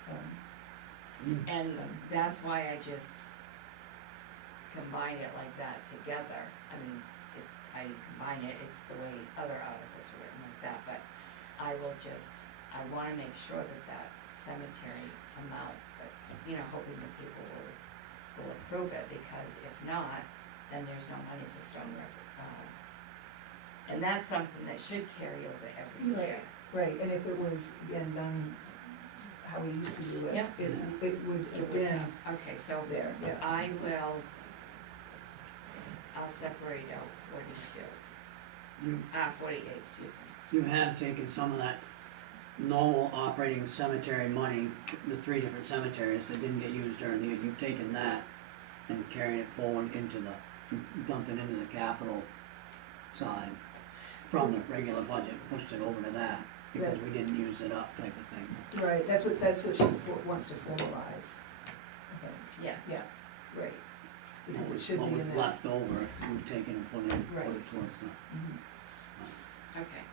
And that's why I just combine it like that together. I mean, I combine it, it's the way other articles are written like that, but I wanna make sure that cemetery amount, hoping that people will approve it, because if not, then there's no money for stone and that's something that should carry over every year. right, and if it was, again, done how we used to do it, Yeah. it would It would again, have- Okay, so there, yeah. I'll separate out 48, excuse me. You have taken some of that normal operating cemetery money, the 3 different cemeteries that didn't get used during the year, you've taken that and carried it forward into dumped it into the capital side from the regular budget, pushed it over to that, because we didn't use it up type of thing. Right, that's what she wants to formalize, I think, Yeah. right, because it should be What in was that. left over, we've taken and put it Right. towards the. Mhm. Okay.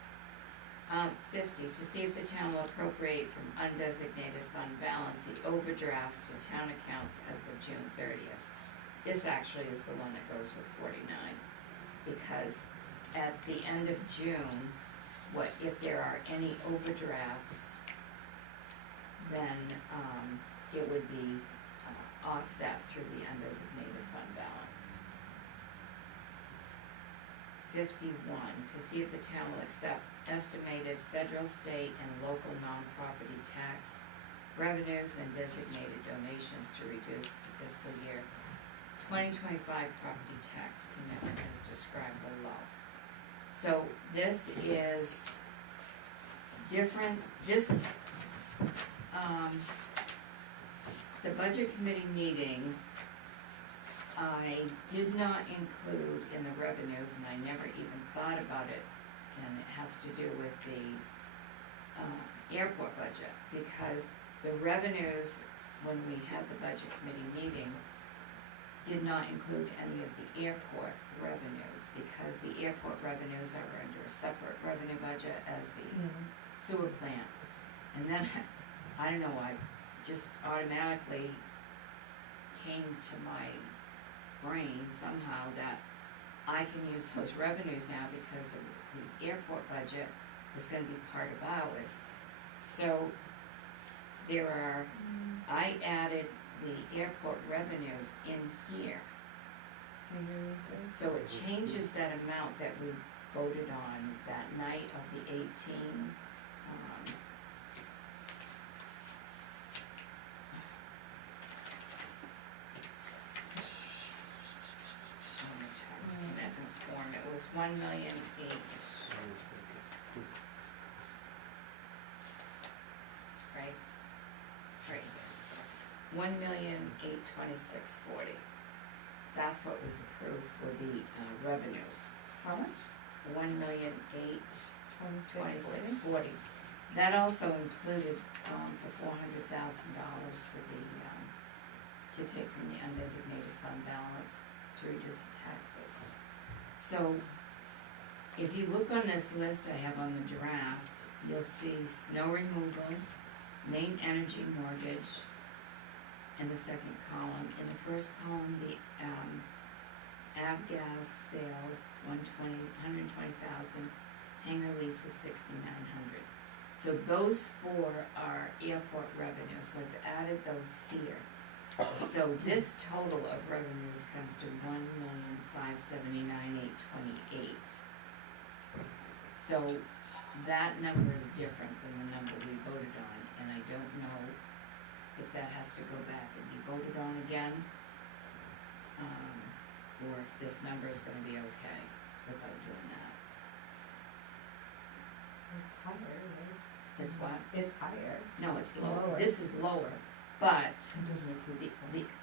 50, to see if the town will appropriate from undesignated fund balance the overdrafts to town accounts as of June 30th. This actually is the one that goes with 49, because at the end of June, if there are any overdrafts, then, it would be offset through the undesignated fund balance. 51, to see if the town will accept estimated federal, state, and local non-property tax revenues and designated donations to reduce the fiscal year 2025 property tax commitment as described below. So this is different, the budget committee meeting, I did not include in the revenues, and I never even thought about it, and it has to do with the airport budget, because the revenues, when we had the budget committee meeting, did not include any of the airport revenues, because the airport revenues are under a separate revenue budget as the sewer plant. And then, I don't know, I just automatically came to my brain somehow that I can use those revenues now because the airport budget is gonna be part of ours. So I added the airport revenues in here. So it changes that amount that we voted on that night of the 18, on the tax commitment form, it was 1,000,008. Right? Right. 1,008,2640. That's what was approved for the revenues. How much? 1,008,2640. That also included the $400,000 for to take from the undesignated fund balance to reduce the taxes. So if you look on this list I have on the draft, you'll see snow removal, main energy mortgage, in the second column. In the first column, the avgas sales, 120,000, hangar lease is 6,900. So those four are airport revenue, so I've added those here. So this total of revenues comes to $1,579,828. So that number is different than the number we voted on, and I don't know if that has to go back and be voted on again, or if this number is gonna be okay without doing that. It's higher, right? It's what? It's higher. No, it's lower. Lower. This is lower, but It doesn't include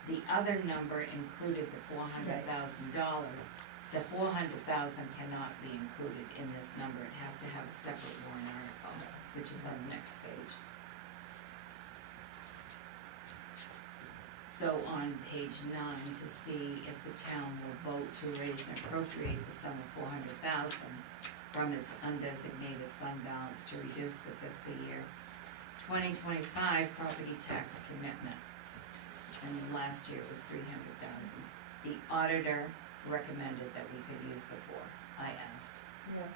the other number included the $400,000. The 400,000 cannot be included in this number. It has to have a separate warrant article, which is on the next page. So on page 9, to see if the town will vote to raise and appropriate the sum of $400,000 from its undesignated fund balance to reduce the fiscal year 2025 property tax commitment. And last year it was $300,000. The auditor recommended that we could use the 4. I asked. Yeah.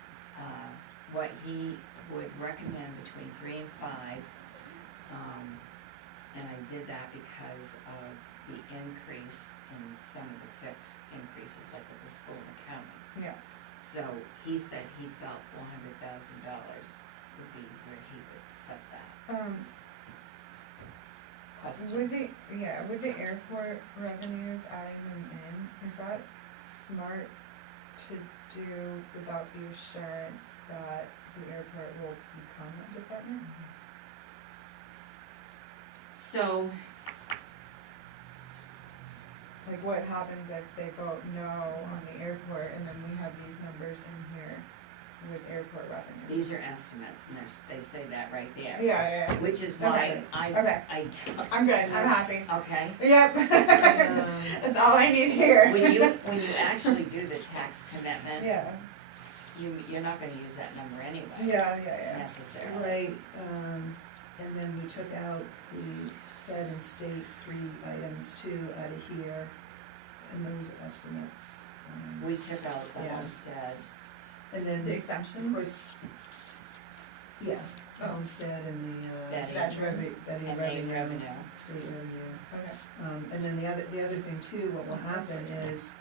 What he would recommend between 3 and 5, and I did that because of the increase in some of the fixed increases, like with the school of accounting. Yeah. So he said he felt $400,000 would be where he would set that. Questions? With the airport revenues, adding them in, is that smart to do without the assurance that the airport will become a department? So, Like, what happens if they vote no on the airport, and then we have these numbers in here with airport revenue? these are estimates, and they say that right there. Yeah. Which is why Okay. I took. I'm good, I'm happy. Okay. Yep. That's all I need here. When you actually do the tax commitment, Yeah, you're not gonna use that number anyway. yeah. Necessarily. Right, and then we took out the Fed and state 3 items too out of here, and those are estimates. We took out the Yeah. homestead. And then, The of exemptions? course, yeah, Oh. homestead and the, Betty. Betty And revenue, revenue. state revenue. Okay. And then the other thing too, what will happen is,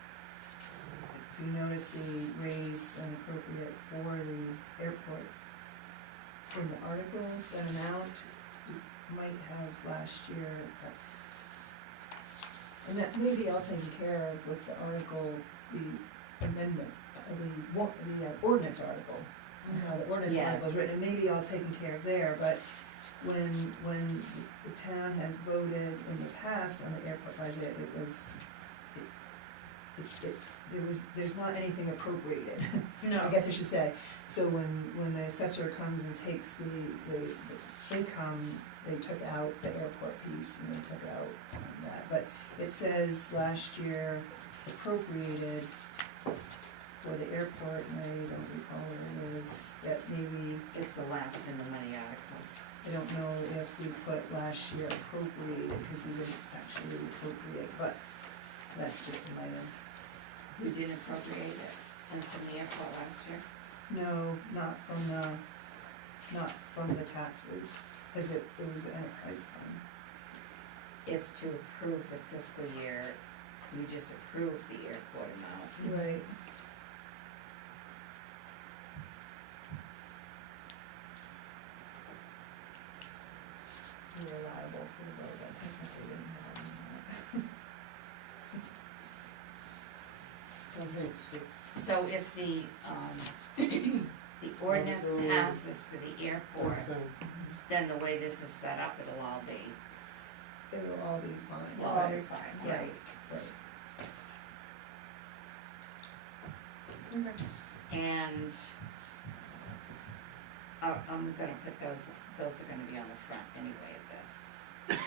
if you notice the raise and appropriate for the airport, in the article, that amount you might have last year. And that may be all taken care of with the article, the amendment, the ordinance article. How the ordinance Yes. article is written, it may be all taken care of there, but when the town has voted in the past on the airport budget, there's not anything appropriated, No. I guess I should say. So when the assessor comes and takes the income, they took out the airport piece and they took out that. But it says last year appropriated for the airport, and I don't recall where it is, that maybe, It's the last in the money articles. I don't know if we put last year appropriated, because we didn't actually appropriate, but that's just in my head. You didn't appropriate it from the airport last year? No, not from the taxes, because it was an enterprise fund. It's to approve the fiscal year, you just approved the airport amount. Right. We were liable for the vote that technically didn't have So if the, the ordinance passes for the airport, then the way this is set up, it'll all be, It'll all be fine. Well, I'll be fine, Yeah. right. Okay. and I'm gonna put those are gonna be on the front anyway of this.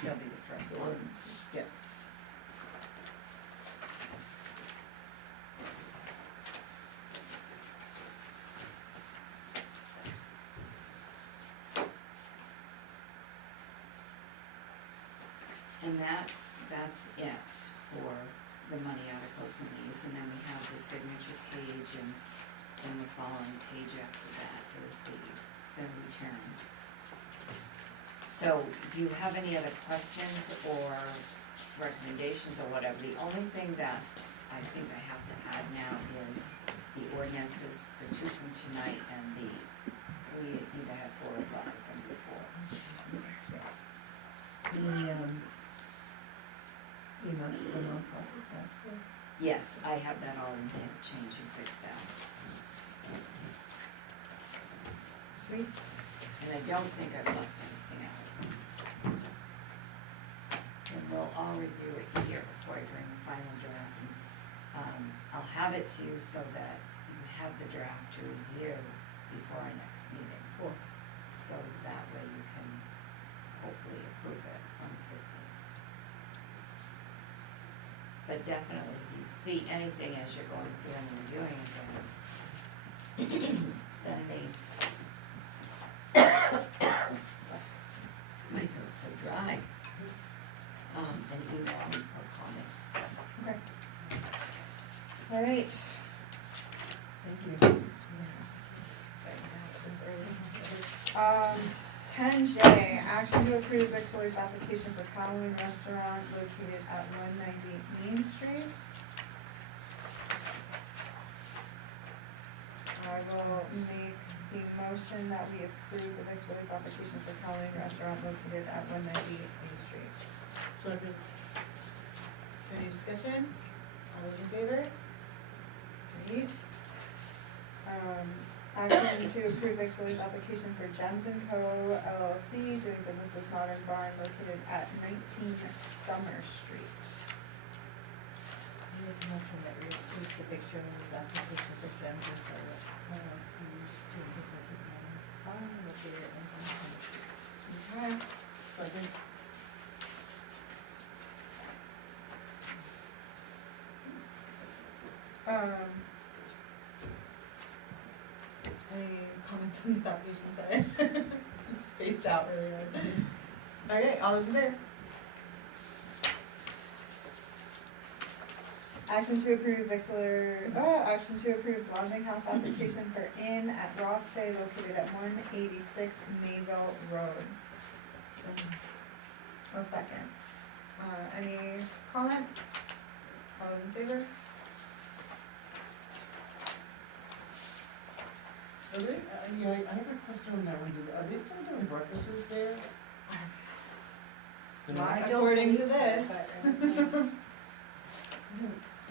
They'll be the first ones. Ordinances, yeah. And that's it for the money articles and these, and then we have the signature page, and then the following page after that is the return. So, do you have any other questions or recommendations or whatever? The only thing that I think I have to add now is the ordinances, the two from tonight and we either had 4 or 5 from before. The amounts that the nonprofits ask for. Yes, I have that all in hand, change and fix that. Sweet. And I don't think I've left anything out. And we'll all review it here before I bring the final draft. I'll have it to you so that you have the draft to review before our next meeting. Cool. So that way you can hopefully approve it on the 15th. But definitely, if you see anything as you're going through and reviewing again, send me. My throat's so dry. An email or comment. Okay. All right. Thank you. Sorry, I have this early. 10J, action to approve victualler's application for Halloween restaurant located at 190 Main Street. I will make the motion that we approve the victualler's application for Halloween restaurant located at 190 Main Street. Second. Any discussion? All those in favor? Great. Action to approve victualler's application for Gems & Co. LLC doing business as Modern Barn located at 19 Summer Street. I make a motion that we approve the victualler's application for Gems & Co. LLC doing business as Modern Barn located at 19 Summer Street. Okay. Second. Any comments on these applications? Sorry. Spaced out really hard. Okay, all those in favor? Action to approve action to approve lodging house application for Inn at Ross Bay located at 186 Mayville Road. So, A second. Any comment? All those in favor? Are they, yeah, I have a question on that one. Are they still doing breakfasts there? They're Not not? according to this.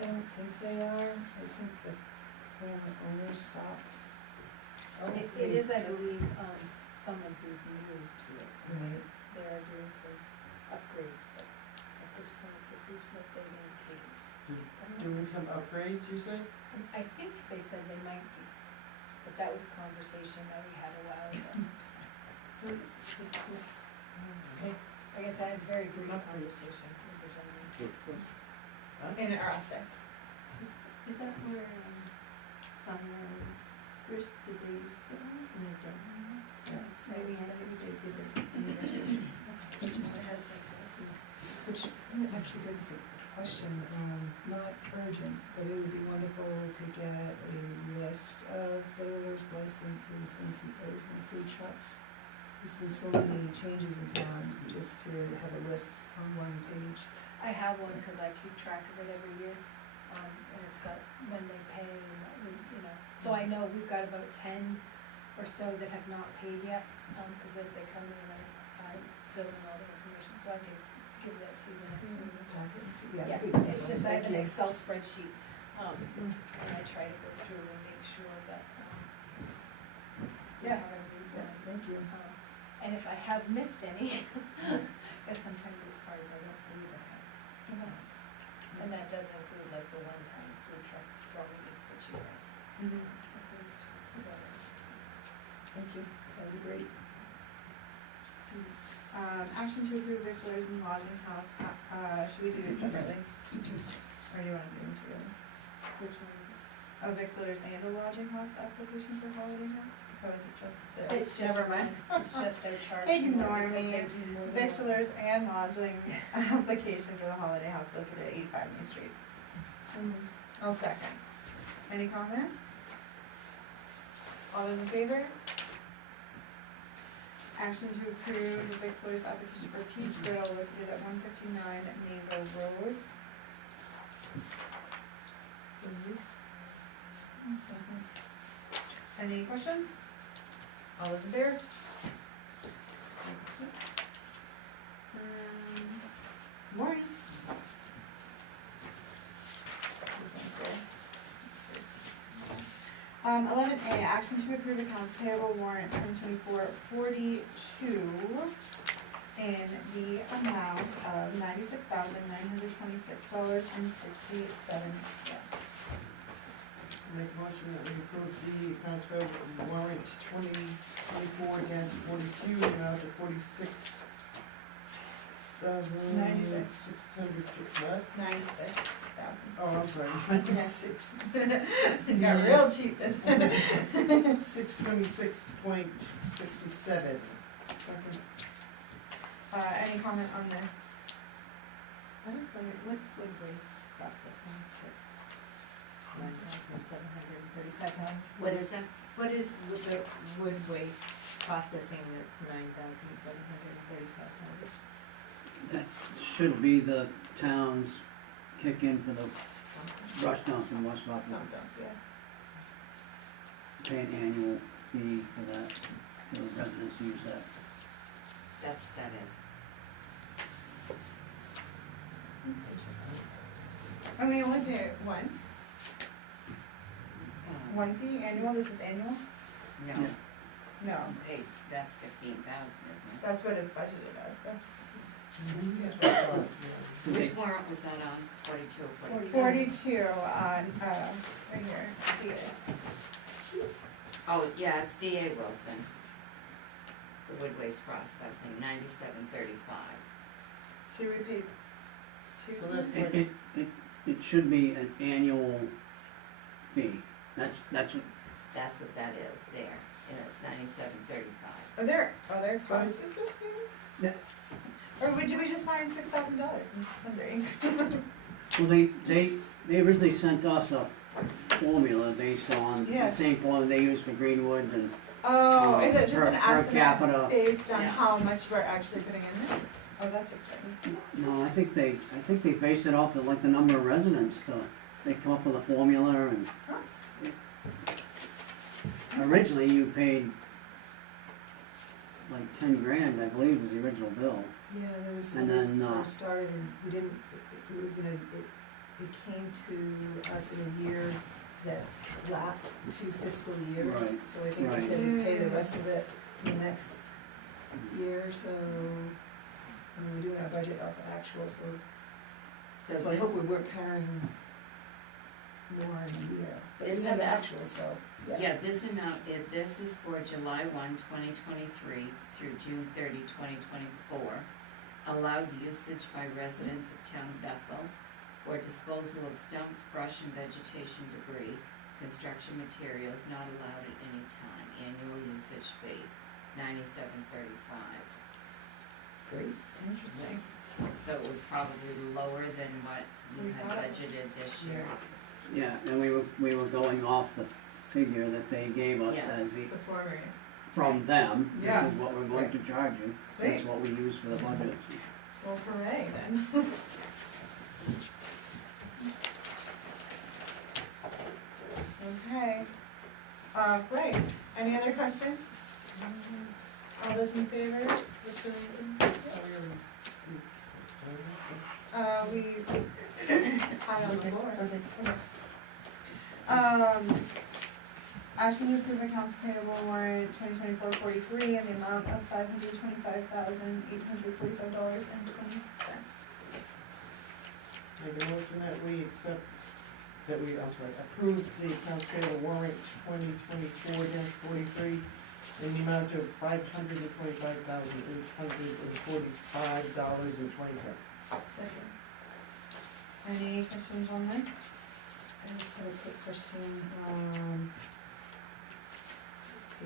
I don't think they are. I think the former owners stopped. It is, I believe, someone who's new to it. Right. They are doing some upgrades, but at this point, this is what they indicated. Doing some upgrades, you say? I think they said they might be, but that was a conversation that we had a while ago. So it's Okay. I guess I had a very brief conversation with the gentleman. In Ross Bay. Is that where, Sunrise, first did they used to own it and they don't anymore? Yeah. Maybe they did it anniversary. My husband's working. Which actually begs the question, not urgent, but it would be wonderful to get a list of vendors, licenses, innkeepers, and food trucks. There's been so many changes in town, just to have a list on one page. I have one because I keep track of it every year, and it's got when they pay and what you know. So I know we've got about 10 or so that have not paid yet, because as they come in, I fill in all the information, so I can give that to you next meeting. Packets, Yeah, that'd be it's just, I have wonderful. an Excel spreadsheet, and I try to go through and make sure that, Yeah. Yeah, thank you. And if I have missed any, because sometimes it's hard, I don't believe I have. And that does include like the one-time food truck throwing gigs that you guys approved. Thank you, that'd be great. Action to approve victualers and lodging house, should we do this separately? Or do you wanna do them together? Which one? A victualers and a lodging house application for holiday homes? Or is it just this? It's just, Never mind. It's just their charge. more Ignore because me. they do more than one. Victualers and lodging application for the holiday house located at 85 Main Street. I'll second. Any comment? All those in favor? Action to approve the victualler's application for Pete's Grill located at 159 Mayville Road. So moved. Second. Any questions? All those in favor? Warrants. This one's good. 11A, action to approve accounts payable warrant 2024-42 in the amount of $96,926.67. Make a motion that we approve the accounts payable warrant 2024-42, amount of 46,600, what? 96,000. Oh, I'm sorry, 96. Got real cheap. 626.67. Second. Any comment on this? I was wondering, what's wood waste processing? That's $9,735. What is that? What is with the wood waste processing that's $9,735? That should be the town's kick in for the brush dump in West Boston. Stump dump, yeah. Pay an annual fee for that, for the residents to use that. That's what that is. That's interesting. And we only pay it once? One fee, annual, this is annual? No, Yeah. No, hey, that's 15,000, isn't it? that's what it's budgeted as, that's Which warrant was that on? 42 or 43? 42 on, right here, DA. Oh, yeah, it's D.A. Wilson. The wood waste processing, 9735. So we paid two So times? that's- It should be an annual fee. That's what, That's what that is there, and it's 9735. Are there costs associated? Yeah. Or did we just find $6,000? I'm just wondering. well, they originally sent us a formula based on Yeah. the same formula they use for Greenwood and, Oh, is it just per- an per estimate capita. based on Yeah. how much we're actually putting in there? Oh, that's exciting. no, I think they based it off of like the number of residents, they come up with a formula and Huh. originally you paid like 10 grand, I believe, was the original bill. Yeah, there was, And when then, we first started, and we didn't, it was in a, it came to us in a year that lapped 2 fiscal years. Right, So I think we right. said we'd pay the rest of it in the next year, so, I mean, we're doing our budget off of actual, so I this- hope we weren't carrying more in a year. But we This have the amount- actual, so, yeah. Yeah, this amount, this is for July 1, 2023 through June 30, 2024. Allowed usage by residents of town of Bethel for disposal of stumps, brush, and vegetation debris, construction materials not allowed at any time. Annual usage fee, $97.35. Great. Interesting. So it was probably lower than what We you had thought. budgeted this year. Yeah, and we were going off the figure that they gave us Yeah. as the, The former, from them. Yeah. This is what we're going to charge you. That's Sweet. what we use for the budget. well, hooray then. Okay, great. Any other questions? All those in favor? We had on the floor. Action to approve accounts payable warrant 2024-43 in the amount of $525,845.20. Make a motion that we accept, approve the accounts payable warrant 2024-43 in the amount of $525,845.20. Second. Any questions on this? I just have a quick question,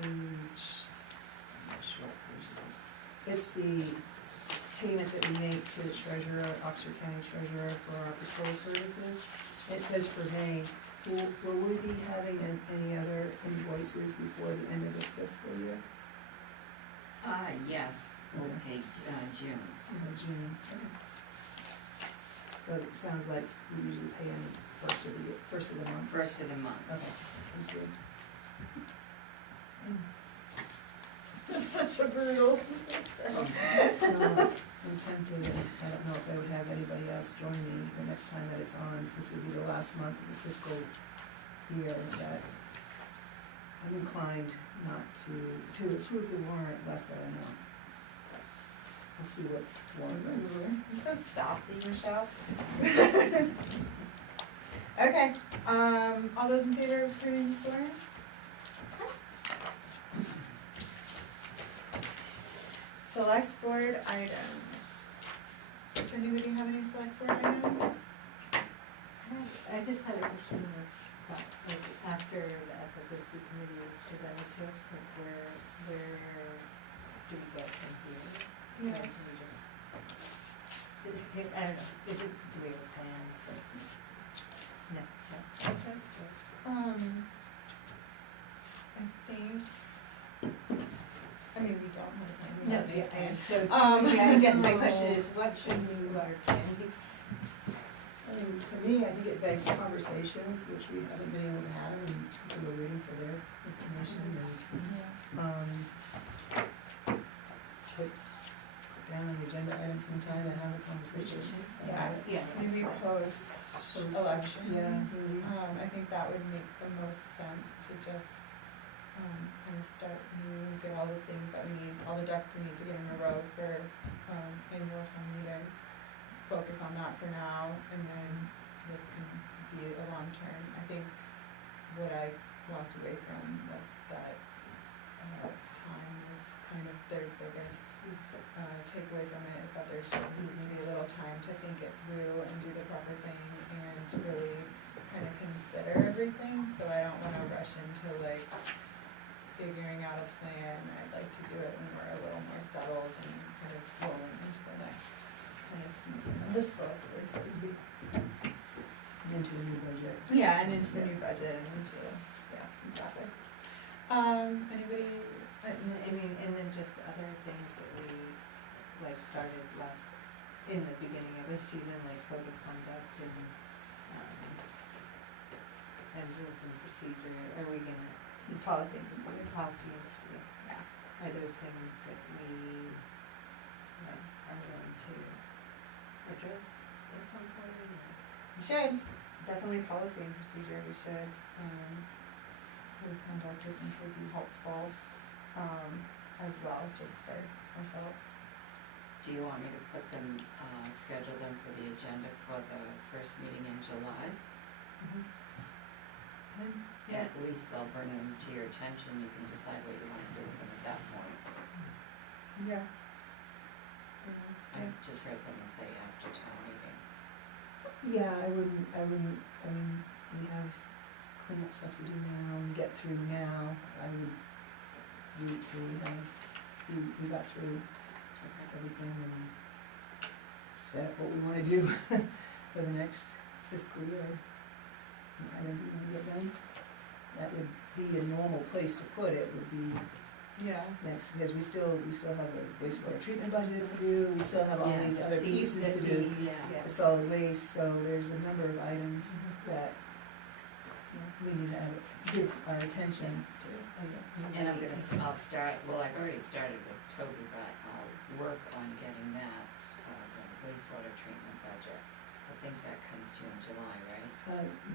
page, I'm not sure what page it is. It's the payment that we make to the treasurer, Oxford County Treasurer for our patrol services. It says for May, will we be having any other invoices before the end of this fiscal year? Yes, we'll pay June's. June, okay. So it sounds like we usually pay in first of the month. First of the month. Okay, thank you. That's such a brutal. I'm tempted, and I don't know if I would have anybody else join me the next time that it's on, since it would be the last month of the fiscal year, that I'm inclined not to approve the warrant less than I know. I'll see what warrant brings. You're so sassy, Michelle. Okay, all those in favor of approving this warrant? Select board items. Does anybody have any select board items? I just had a question of, like, after the FFSB committee presented to us, like, where do we go from here? Yeah. Can we just sit here, I don't know, do we have a plan for next steps? Okay. I mean, we don't have a plan. We No, have a yeah, plan. so, yeah, I guess my question is, what should we do our plan? I mean, for me, I think it begs conversations, which we haven't been able to have, and so we're waiting for their information, and, put down on the agenda item sometime to have a conversation about it. Yeah. Maybe post Post, elections. yeah. I think that would make the most sense to just, kind of start new and get all the things that we need, all the ducks we need to get in a row for, annual town meeting. Focus on that for now, and then this can be a long term. I think what I walked away from was that, time was kind of their biggest, takeaway from it, is that there's just needs to be a little time to think it through and do the proper thing and to really kind of consider everything, so I don't wanna rush into like figuring out a plan. I'd like to do it when we're a little more settled and kind of rolling into the next kind of season of this select board, so to speak. Into the new budget. Yeah, and into the new budget and into, yeah, exactly. Anybody, I mean, and then just other things that we, like, started in the beginning of this season, like code of conduct and rules and procedure, are we gonna, policy and procedure. policy and procedure, yeah, are those things that we are going to address at some point, or? We should, definitely policy and procedure, we should, code of conduct, I think would be helpful, as well, just for ourselves. Do you want me to put them, schedule them for the agenda for the first meeting in July? Yeah. At least they'll bring them to your attention, you can decide what you wanna do with them at that point. Yeah. I just heard someone say after town meeting. Yeah, I mean, we have cleanup stuff to do now and get through now. I would wait till we got through everything and set up what we wanna do for the next fiscal year. Items we wanna get done. That would be a normal place to put it, would be Yeah. next, because we still have a wastewater treatment budget to do, we still have all these other pieces to do. The solid waste, so there's a number of items that, we need to give our attention to. So. And I'll start, well, I've already started with Toby, but I'll work on getting that, the wastewater treatment budget. I think that comes to you in July, right?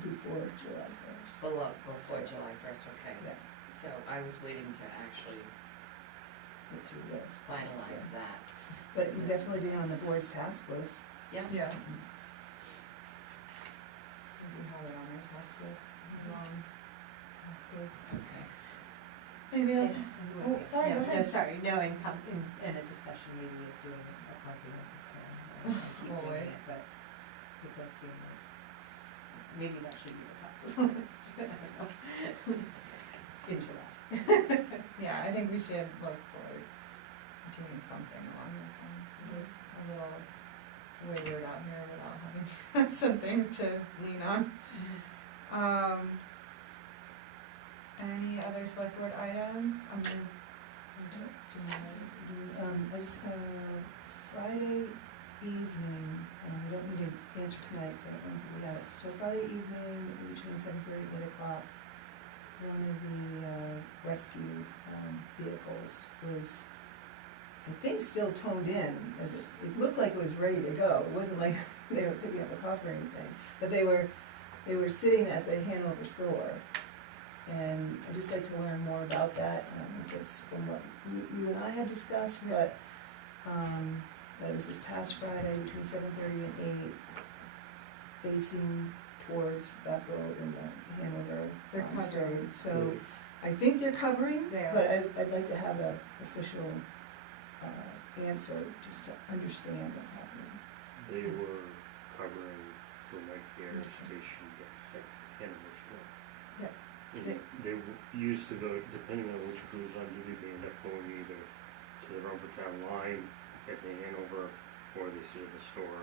Before July 1st. Before July first, okay. Yeah. So I was waiting to actually Get through this. finalize Yeah. that. But you'd definitely be on the board's task list. Yeah. Yeah. I do have it on our task list, long task list. Okay. Anybody else? Oh, sorry, go ahead. No, sorry, no, in a discussion, maybe of doing a comprehensive plan, or keep doing Always. it, but it does seem like, maybe that should be the top of the list, I don't know. In July. Yeah, I think we should look for doing something along those lines. We're just a little wayward out here without having something to lean on. Any other select board items? I just, Friday evening, I don't need an answer tonight, because I don't think we have it. So Friday evening, between 7:30 and 8 o'clock, one of the rescue vehicles was, I think, still toned in, as it looked like it was ready to go. It wasn't like they were picking up a cough or anything, but they were sitting at the Hanover store. And I'd just like to learn more about that. I don't know if it's from what you and I had discussed, but it was this past Friday between 7:30 and 8, facing towards Bethel in the Hanover They're store. covering. So I think they're covering, They are. but I'd like to have an official answer, just to understand what's happening. They were covering the night air station at Hanover Store. Yep. And they used to go, depending on which crew was on duty, they end up going either to the Rumpertown line at the Hanover, or they sit at the store,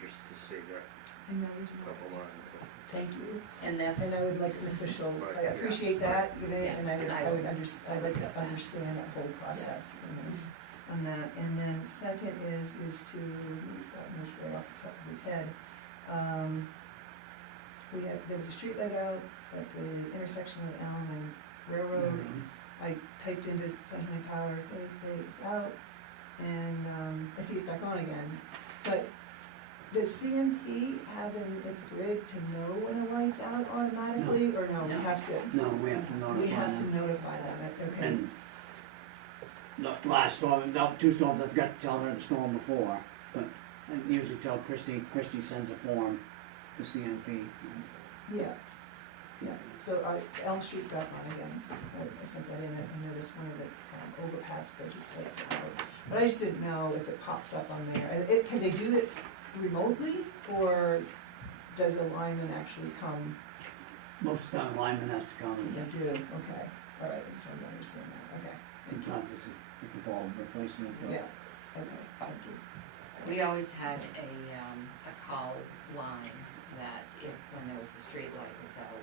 just to save that And now we do couple lines. Thank you. And that's, And I would like an official, Right, I appreciate that, Yeah, and and I'd like to get that. understand that whole process, on that. And then second is to, Scott knows right off the top of his head, there was a street light out at the intersection of Elm and Railroad. I typed into Sunshine Power, they say it's out, and I see it's back on again. But does CMP have in its grid to know when a light's out automatically, or no, we No. have to? No, we have to notify them. We have to notify them, okay. And the last storm, no, 2 storms, I forgot to tell her the storm before, but I usually tell Christie sends a form to CMP. Yeah, so Elm Street's back on again, I sent that in, and I noticed one of the overpass bridges lights were out. But I just didn't know if it pops up on there. Can they do it remotely, or does a lineman actually come? Most of the time lineman has to come They and do, okay, all right, I just wanted to understand that, okay. sometimes it's a ball replacement. but- Yeah, okay, thank you. we always had a call line that when there was a street light was out,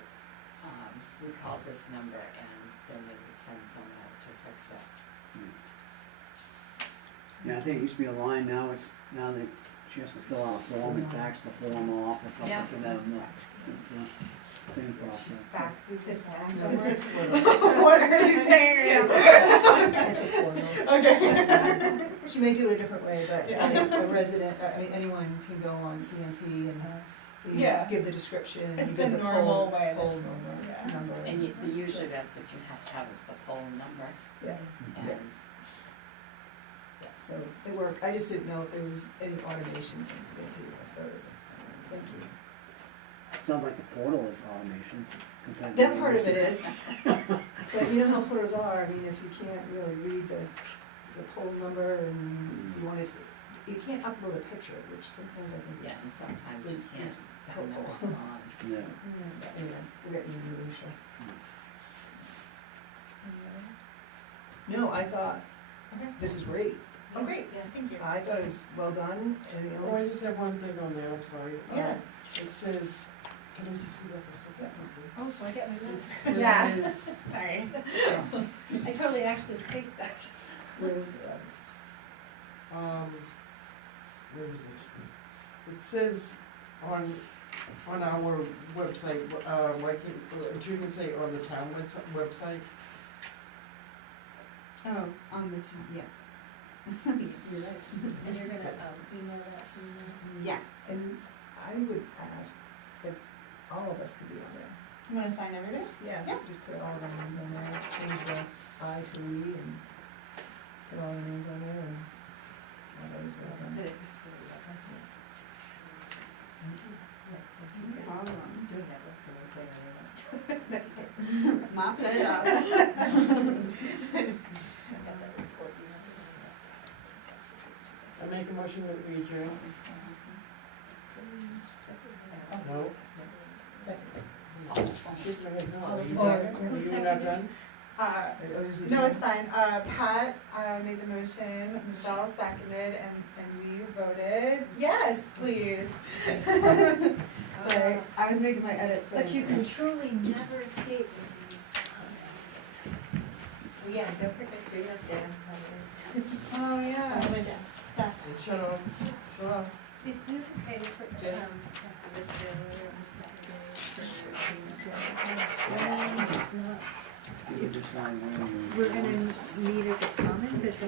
we called this number and then they would send someone out to fix it. Yeah, I think it used to be a line, now she has to fill out a form and fax the form off or Yeah. something to them. It's the same process. faxes it It's a forward. portal. What are you saying? It's a portal. Okay. She may do it a different way, but Yeah. a resident, anyone can go on CMP and you Yeah. give the description, and It's you the give the normal poll way that poll you- number, yeah. number. And usually that's what you have to have is the poll number, Yeah, and yeah, so it worked, I just didn't know if there was any automation from CMP, if there isn't, so, thank you. Sounds like the portal is automation. compared to That the part of it others. is, but you know how portals are, I mean, if you can't really read the poll number and you want it to, you can't upload a picture, which sometimes I think yeah, is and sometimes you is can't, the helpful. number's on. Yeah. Anyway, we're getting into minutia. Any No, I thought, Okay. this is great, Oh, great, yeah, thank you. I thought it was well done, and the Oh, I only, just have one thing on there, I'm sorry. Yeah. It says, can I just see that for a second? Oh, so I get my It notes. Yeah. says, Sorry. I totally actually spaced that. where, where is it? It says on our website, why can't, you can say on the town website? Oh, on the town, yeah. you're right. And you're gonna email that to me? Yes. And I would ask if all of us could be on there. You wanna sign everything? Yeah, Yeah. just put all of our names on there, change the I to we, and put all the names on there, and that always work on. But it was really well. Thank you. No problem. I'm doing that work for me anyway. Mop it up. I got that report, you know, I make a motion that we adjourn. No? Second. Shake my head no. All those in Are you favor? done? Who Are you not seconded? done? No, it's fine. Pat made the motion, Michelle seconded, and we voted yes, please. Sorry, I was making my edits. But you can truly never escape this. Yeah, don't forget to have Dan's highway. Oh, yeah. Linda, stop. Shut off. Shut off. Did Susan pay for, Jen? The bills, for it's not. You can decide when you. We're gonna meet at the common, but